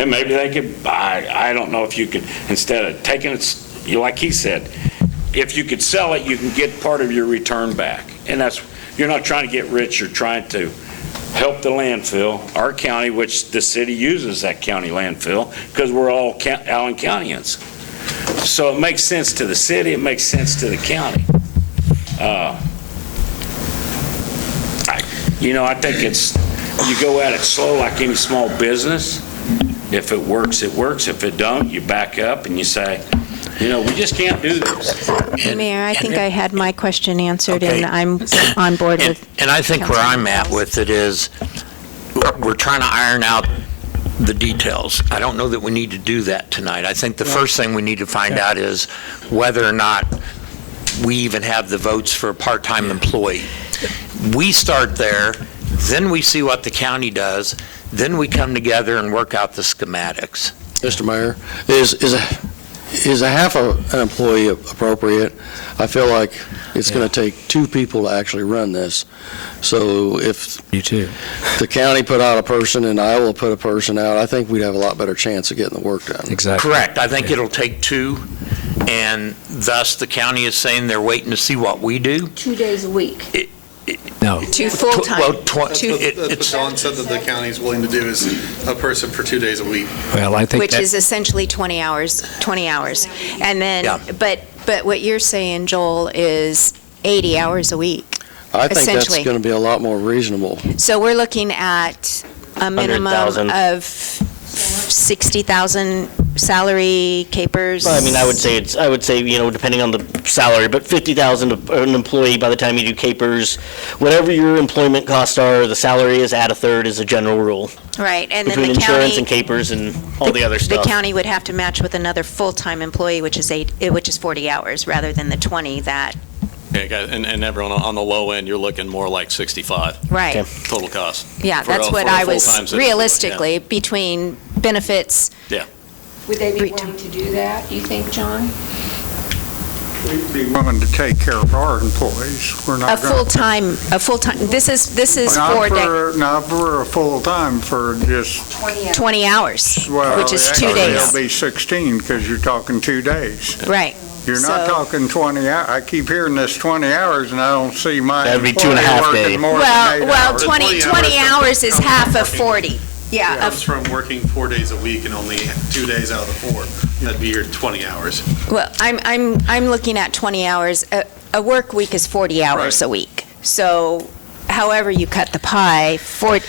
And maybe they could, I don't know if you could, instead of taking it, like he said, if you could sell it, you can get part of your return back. And you're not trying to get rich, you're trying to help the landfill, our county, which the city uses that county landfill, because we're all Allen Countyans. So it makes sense to the city, it makes sense to the county. I think you go at it slow like any small business. If it works, it works. If it don't, you back up and you say, we just can't do this. Mayor, I think I had my question answered, and I'm on board with. And I think where I'm at with it is, we're trying to iron out the details. I don't know that we need to do that tonight. I think the first thing we need to find out is whether or not we even have the votes for a part-time employee. We start there, then we see what the county does, then we come together and work out the schematics. Mr. Mayor, is a half an employee appropriate? I feel like it's going to take two people to actually run this. So if the county put out a person and Iola put a person out, I think we'd have a lot better chance of getting the work done. Exactly. Correct. I think it'll take two, and thus the county is saying they're waiting to see what we do. 2 days a week. No. Two full-time. That's what Dawn said that the county's willing to do, is a person for 2 days a week. Well, I think which is essentially 20 hours. And then, but what you're saying, Joel, is 80 hours a week. I think that's essentially. going to be a lot more reasonable. So we're looking at a minimum 100,000. of 60,000 salary capers. Well, I mean, I would say, depending on the salary, but 50,000 an employee by the time you do capers. Whatever your employment costs are, the salary is add a third is a general rule. Right, and then Between the insurance county, and capers and all the other stuff. the county would have to match with another full-time employee, which is 40 hours, rather than the 20 that. Yeah, guys, and everyone on the low end, you're looking more like 65. Right. Okay. Total cost. Yeah, that's what for a I was, full-time citizen, realistically, between benefits. Yeah. Would they be willing to do that, do you think, John? We'd be willing to take care of our employees. We're not A going full-time, this is not for not for a full-time, for just, 20 hours, well, which is 2 actually, days. it'll be 16, because you're talking 2 days. Right. You're not So- talking 20 hours. I keep hearing this 20 hours, and I don't see my That'd be employee 2.5 working day. more than 8 Well, hours. 20 hours is half of 40. Yeah, Comes from working 4 days a week and only 2 days out of the 4. That'd be your 20 hours. well, I'm looking at 20 hours. A work week is 40 hours a week. So however you cut the pie,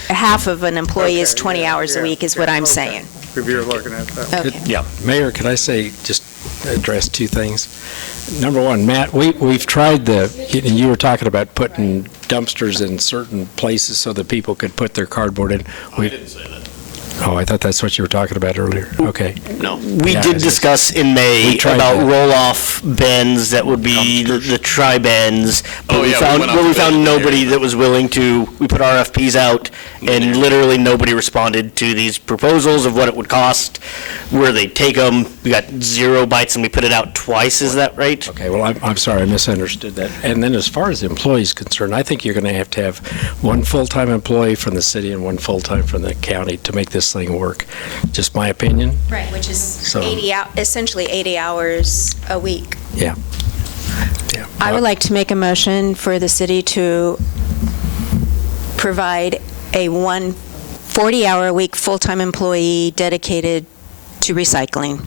half of an employee is 20 hours a week is what I'm saying. If you're looking at that. Okay. Yeah. Mayor, could I just address two things? Number one, Matt, we've tried and you were talking about putting dumpsters in certain places so that people could put their cardboard in. I didn't say that. Oh, I thought that's what you were talking about earlier. Okay. No. We did discuss in May about roll-off bins that would be the tri-bins. But we found nobody that was willing to, we put RFPs out, and literally nobody responded to these proposals of what it would cost, where they take them. We got 0 bites, and we put it out twice, is that right? Okay, well, I'm sorry, I misunderstood that. And then as far as the employees concerned, I think you're going to have one full-time employee from the city and one full-time from the county to make this thing work. Just my opinion. Right, which is essentially 80 hours a week. Yeah. I would like to make a motion for the city to provide a 40-hour-a-week full-time employee dedicated to recycling.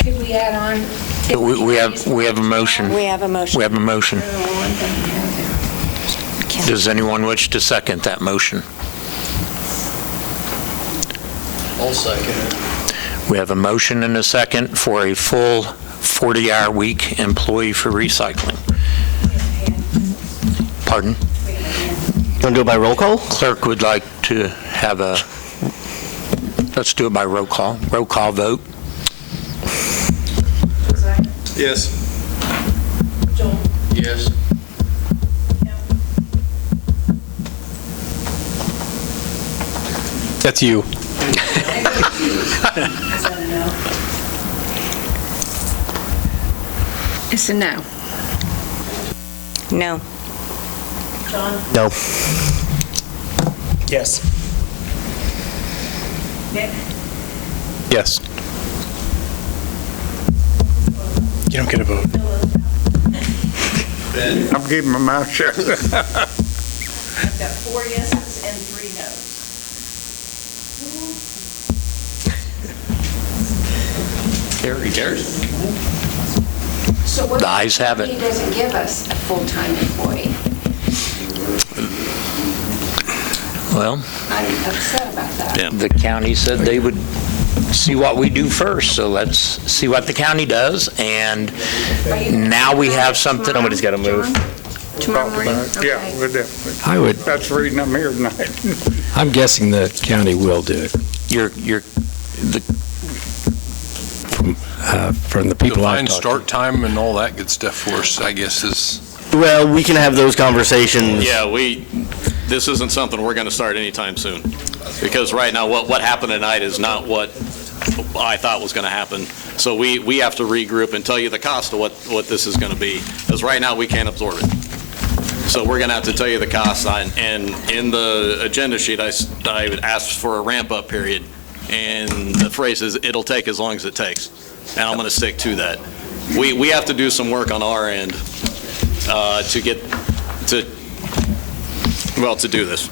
Could we add on? We have a motion. We have a motion. We have a motion. Does anyone wish to second that motion? I'll second it. We have a motion and a second for a full 40-hour week employee for recycling. Pardon? You want to do it by roll call? Clerk would like to have a, let's do it by roll call. Roll call vote. Yes. Yes. That's you. It's a no. No. No. Yes. Yes. You don't get a vote. I'm keeping my mouth shut. I've got 4 yeses and 3 noes. Carries. So what The ayes have it. He doesn't give us a full-time employee. Well, I'm upset about that. the county said they would see what we do first, so let's see what the county does, and now we have something. Somebody's got to move. Tomorrow morning? Yeah, Okay. we'll definitely. I would, That's the reason I'm here tonight. I'm guessing the county will do it. From the people I've Define talked start time and all that good stuff for us, I guess, is, Well, we can have those conversations. Yeah, this isn't something we're going to start anytime soon, because right now, what happened tonight is not what I thought was going to happen. So we have to regroup and tell you the cost of what this is going to be, because right now, we can't absorb it. So we're going to have to tell you the cost, and in the agenda sheet, I asked for a ramp-up period, and the phrase is, "It'll take as long as it takes," and I'm going to stick to that. We have to do some work on our end to do this.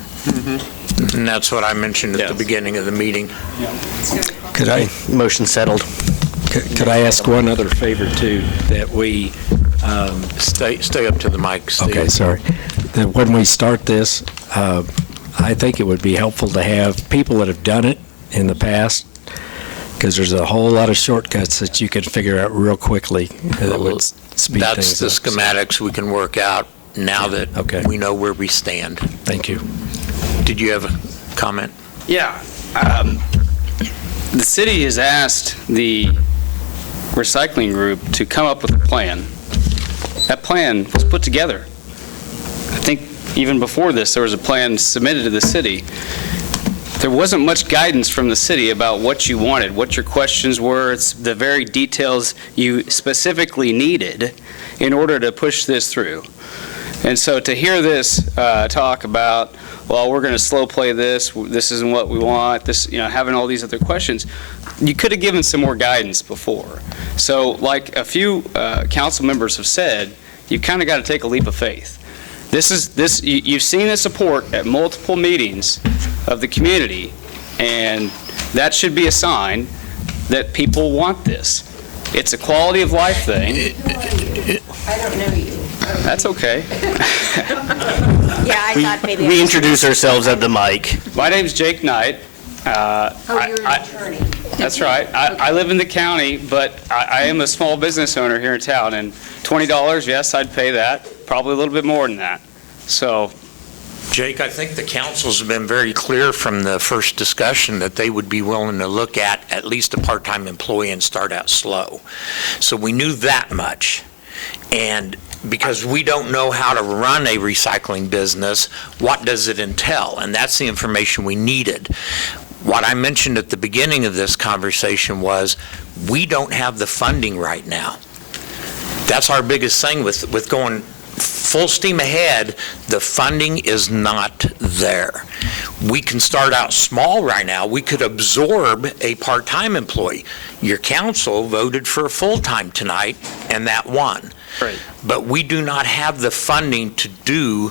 And that's what I mentioned at the beginning of the meeting. Could I, Motion settled. could I ask one other favor too, that we, Stay up to the mic, Steve. okay, sorry, that when we start this, I think it would be helpful to have people that have done it in the past, because there's a whole lot of shortcuts that you can figure out real quickly that would speed That's things the up. schematics we can work out now that we know where we stand. Thank you. Did you have a comment? Yeah. The city has asked the recycling group to come up with a plan. That plan was put together. I think even before this, there was a plan submitted to the city. There wasn't much guidance from the city about what you wanted, what your questions were. It's the very details you specifically needed in order to push this through. And so to hear this talk about, well, we're going to slow play this isn't what we want, this, having all these other questions, you could have given some more guidance before. So like a few council members have said, you kind of got to take a leap of faith. You've seen the support at multiple meetings of the community, and that should be a sign that people want this. It's a quality of life thing. I don't know you. That's okay. Yeah, I thought maybe. We introduce ourselves at the mic. My name's Jake Knight. You're an attorney. That's right. I live in the county, but I am a small business owner here in town, and $20, yes, I'd pay that. Probably a little bit more than that. So, Jake, I think the council's been very clear from the first discussion that they would be willing to look at least a part-time employee and start out slow. So we knew that much. And because we don't know how to run a recycling business, what does it entail? And that's the information we needed. What I mentioned at the beginning of this conversation was we don't have the funding right now. That's our biggest thing with going full steam ahead. The funding is not there. We can start out small right now. We could absorb a part-time employee. Your council voted for a full-time tonight, and that won. Right. But we do not have the funding to do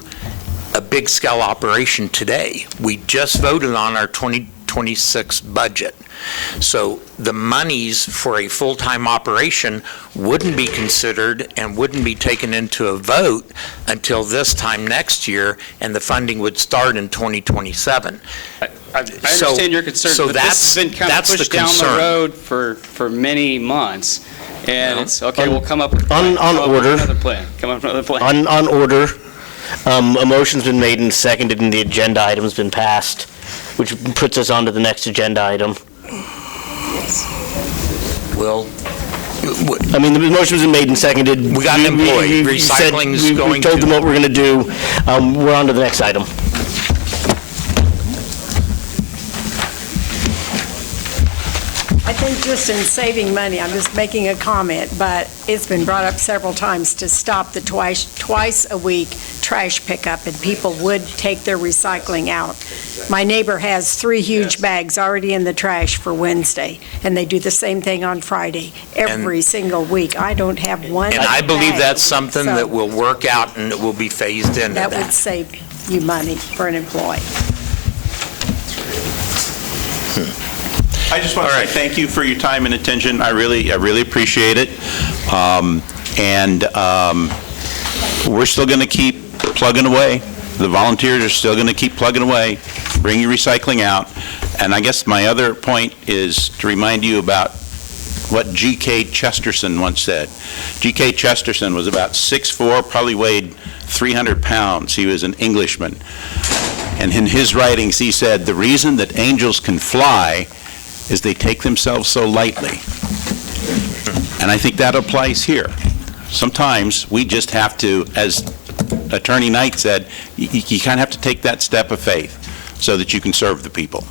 a big-scale operation today. We just voted on our 2020 2026 budget. So the monies for a full-time operation wouldn't be considered and wouldn't be taken into a vote until this time next year, and the funding would start in 2027. I understand your concern, so but this has been kind of that's the pushed down the concern. road for many months. And it's, okay, we'll come up with On order. another plan. Come up with another plan. On order, a motion's been made and seconded, and the agenda item's been passed, which puts us on to the next agenda item. Well, I mean, the motion's been made and seconded. We got an employee. We said- Recycling's we going told to- them what we're going to do. We're on to the next item. I think just in saving money, I'm just making a comment, but it's been brought up several times to stop the twice a week trash pickup, and people would take their recycling out. My neighbor has 3 huge bags already in the trash for Wednesday, and they do the same thing on Friday, every single week. I don't have one And I believe bag. that's something So that will work out and it will be phased into That would that. save you money for an employee. I just want to say thank you for your time and attention. I really appreciate it. We're still going to keep plugging away. The volunteers are still going to keep plugging away, bring your recycling out. And I guess my other point is to remind you about what G.K. Chesterton once said. G.K. Chesterton was about 6'4", probably weighed 300 pounds. He was an Englishman. And in his writings, he said, the reason that angels can fly is they take themselves so lightly. And I think that applies here. Sometimes we just have to, as Attorney Knight said, you kind of have to take that step of faith so that you can serve the people.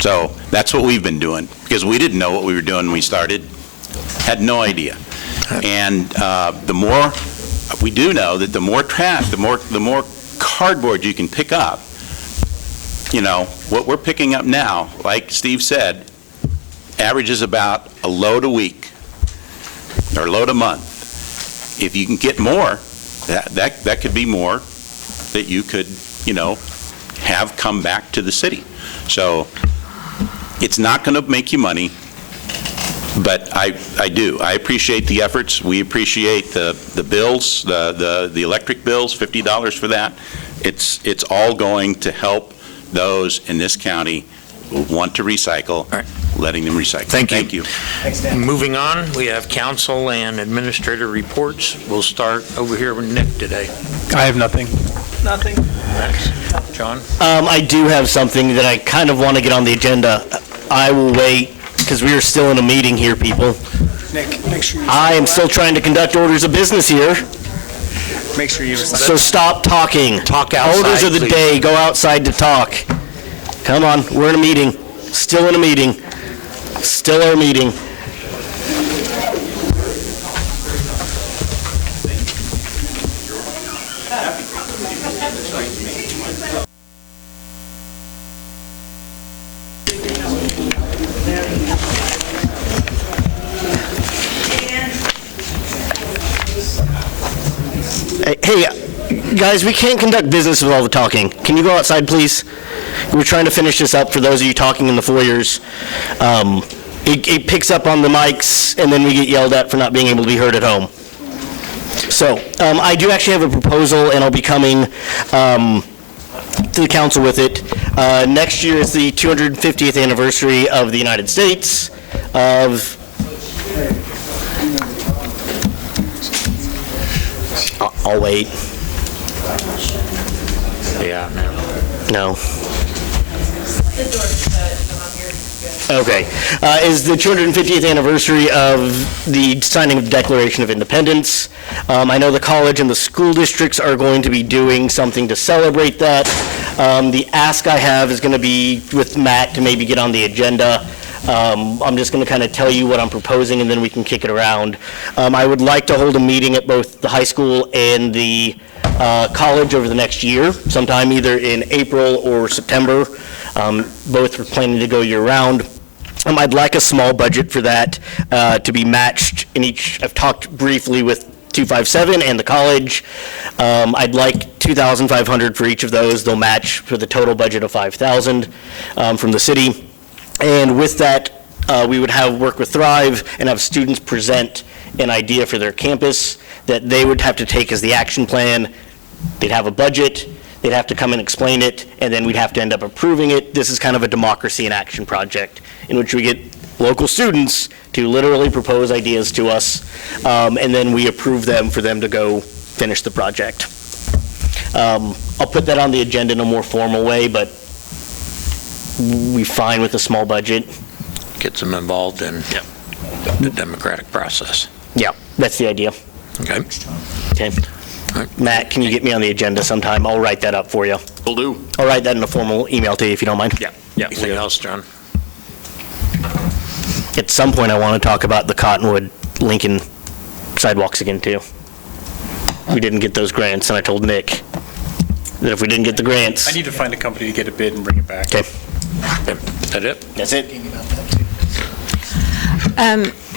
So that's what we've been doing, because we didn't know what we were doing when we started, had no idea. And the more, we do know that the more trash, the more cardboard you can pick up, you know, what we're picking up now, like Steve said, averages about a load a week or a load a month. If you can get more, that could be more that you could, you know, have come back to the city. So it's not going to make you money, but I appreciate the efforts. We appreciate the bills, the electric bills, $50 for that. It's all going to help those in this county who want to recycle, letting them recycle. Thank you. Thanks, Dan. Moving on, we have council and administrator reports. We'll start over here with Nick today. I have nothing. Nothing. John? I do have something that I kind of want to get on the agenda. I will wait, because we are still in a meeting here, people. Nick, make sure you... I am still trying to conduct orders of business here. Make sure you... So stop talking. Talk outside, Orders of the please. day, go outside to talk. Come on, we're in a meeting. Still in a meeting. Still our meeting. Hey, guys, we can't conduct business with all the talking. Can you go outside, please? We're trying to finish this up for those of you talking in the foyers. It picks up on the mics, and then we get yelled at for not being able to be heard at home. So, I do actually have a proposal, and I'll be coming to the council with it. Next year is the 250th anniversary of the United States, of... I'll wait. Yeah, No. Okay. Is the 250th anniversary of the signing of the Declaration of Independence. I know the college and the school districts are going to be doing something to celebrate that. The ask I have is going to be with Matt to maybe get on the agenda. I'm just going to kind of tell you what I'm proposing, and then we can kick it around. I would like to hold a meeting at both the high school and the college over the next year, sometime either in April or September. Both are planning to go year-round. I'd like a small budget for that to be matched in each. I've talked briefly with 257 and the college. I'd like $2,500 for each of those. They'll match for the total budget of $5,000 from the city. And with that, we would work with Thrive and have students present an idea for their campus that they would have to take as the action plan. They'd have a budget, they'd have to come and explain it, and then we'd have to end up approving it. This is kind of a democracy in action project in which we get local students to literally propose ideas to us, and then we approve them for them to go finish the project. I'll put that on the agenda in a more formal way, but we fine with a small budget. Gets them involved in the democratic process. Yeah, that's the idea. Okay. Okay. Matt, can you get me on the agenda sometime? I'll write that up for you. Will do. I'll write that in a formal email to you if you don't mind. Yeah. Anything else, John? At some point, I want to talk about the Cottonwood Lincoln sidewalks again, too. We didn't get those grants, and I told Nick that if we didn't get the grants... I need to find a company to get a bid and bring it back. Okay. Is that it? That's it.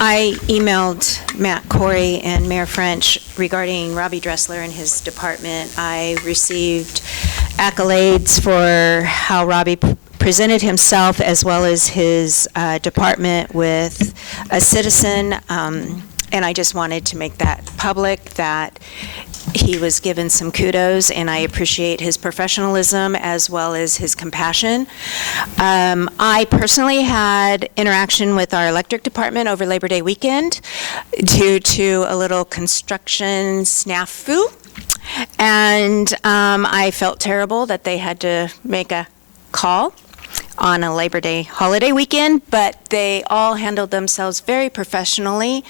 I emailed Matt Corey and Mayor French regarding Robbie Dressler and his department. I received accolades for how Robbie presented himself as well as his department with a citizen, and I just wanted to make that public, that he was given some kudos, and I appreciate his professionalism as well as his compassion. I personally had interaction with our electric department over Labor Day weekend due to a little construction snafu, and I felt terrible that they had to make a call on a Labor Day holiday weekend, but they all handled themselves very professionally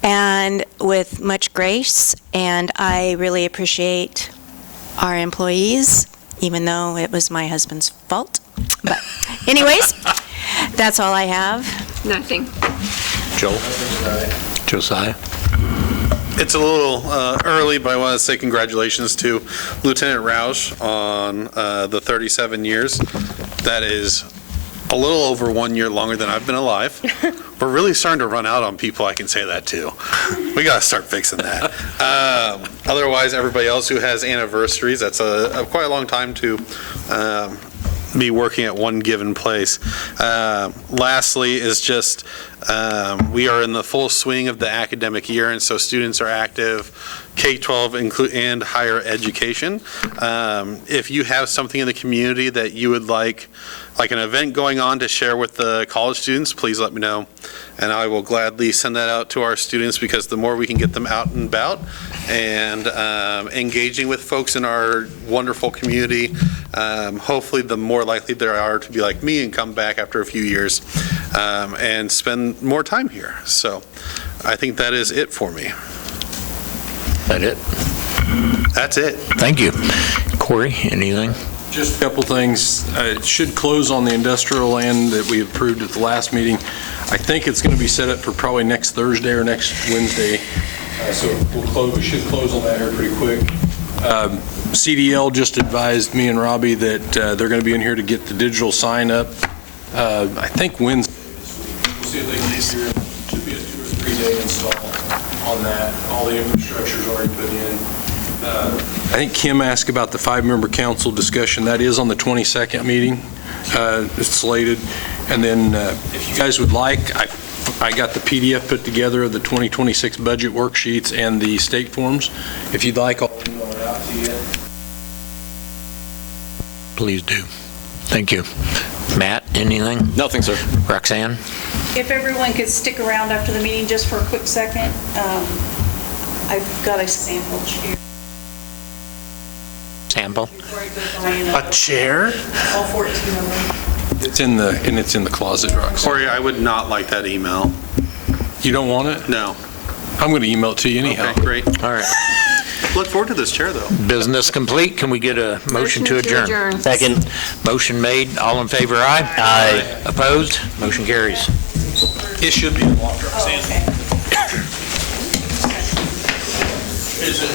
and with much grace, and I really appreciate our employees, even though it was my husband's fault. But anyways, that's all I have. Nothing. Joel? Josiah? It's a little early, but I want to say congratulations to Lieutenant Roush on the 37 years. That is a little over 1 year longer than I've been alive. We're really starting to run out on people I can say that to. We got to start fixing that. Otherwise, everybody else who has anniversaries, that's quite a long time to be working at one given place. Lastly is just we are in the full swing of the academic year, and so students are active, K-12 and higher education. If you have something in the community that you would like an event going on to share with the college students, please let me know, and I will gladly send that out to our students, because the more we can get them out and about and engaging with folks in our wonderful community, hopefully the more likely they are to be like me and come back after a few years and spend more time here. So I think that is it for me. That it? That's it. Thank you. Corey, anything? Just a couple things. It should close on the industrial land that we approved at the last meeting. I think it's going to be set up for probably next Thursday or next Wednesday. So we should close on that here pretty quick. CDL just advised me and Robbie that they're going to be in here to get the digital sign up. I think Wednesday. We'll see if they can get here. It should be a 2 or 3 day install on that. All the infrastructure is already put in. I think Kim asked about the 5-member council discussion. That is on the 22nd meeting. It's slated. And then if you guys would like, I got the PDF put together of the 2026 budget worksheets and the state forms. If you'd like, I'll email it out to you. Please do. Thank you. Matt, anything? Nothing, sir. Roxanne? If everyone could stick around after the meeting just for a quick second, I've got a sample chair. Sample? A chair? All 14 of them. It's in the closet, Roxanne. Corey, I would not like that email. You don't want it? No. I'm going to email it to you anyhow. Okay, great. All right. Look forward to this chair, though. Business complete. Can we get a motion to adjourn? Second. Motion made. All in favor, aye? Aye. Opposed? Motion carries. It should be unlocked, Roxanne. Okay. Is it?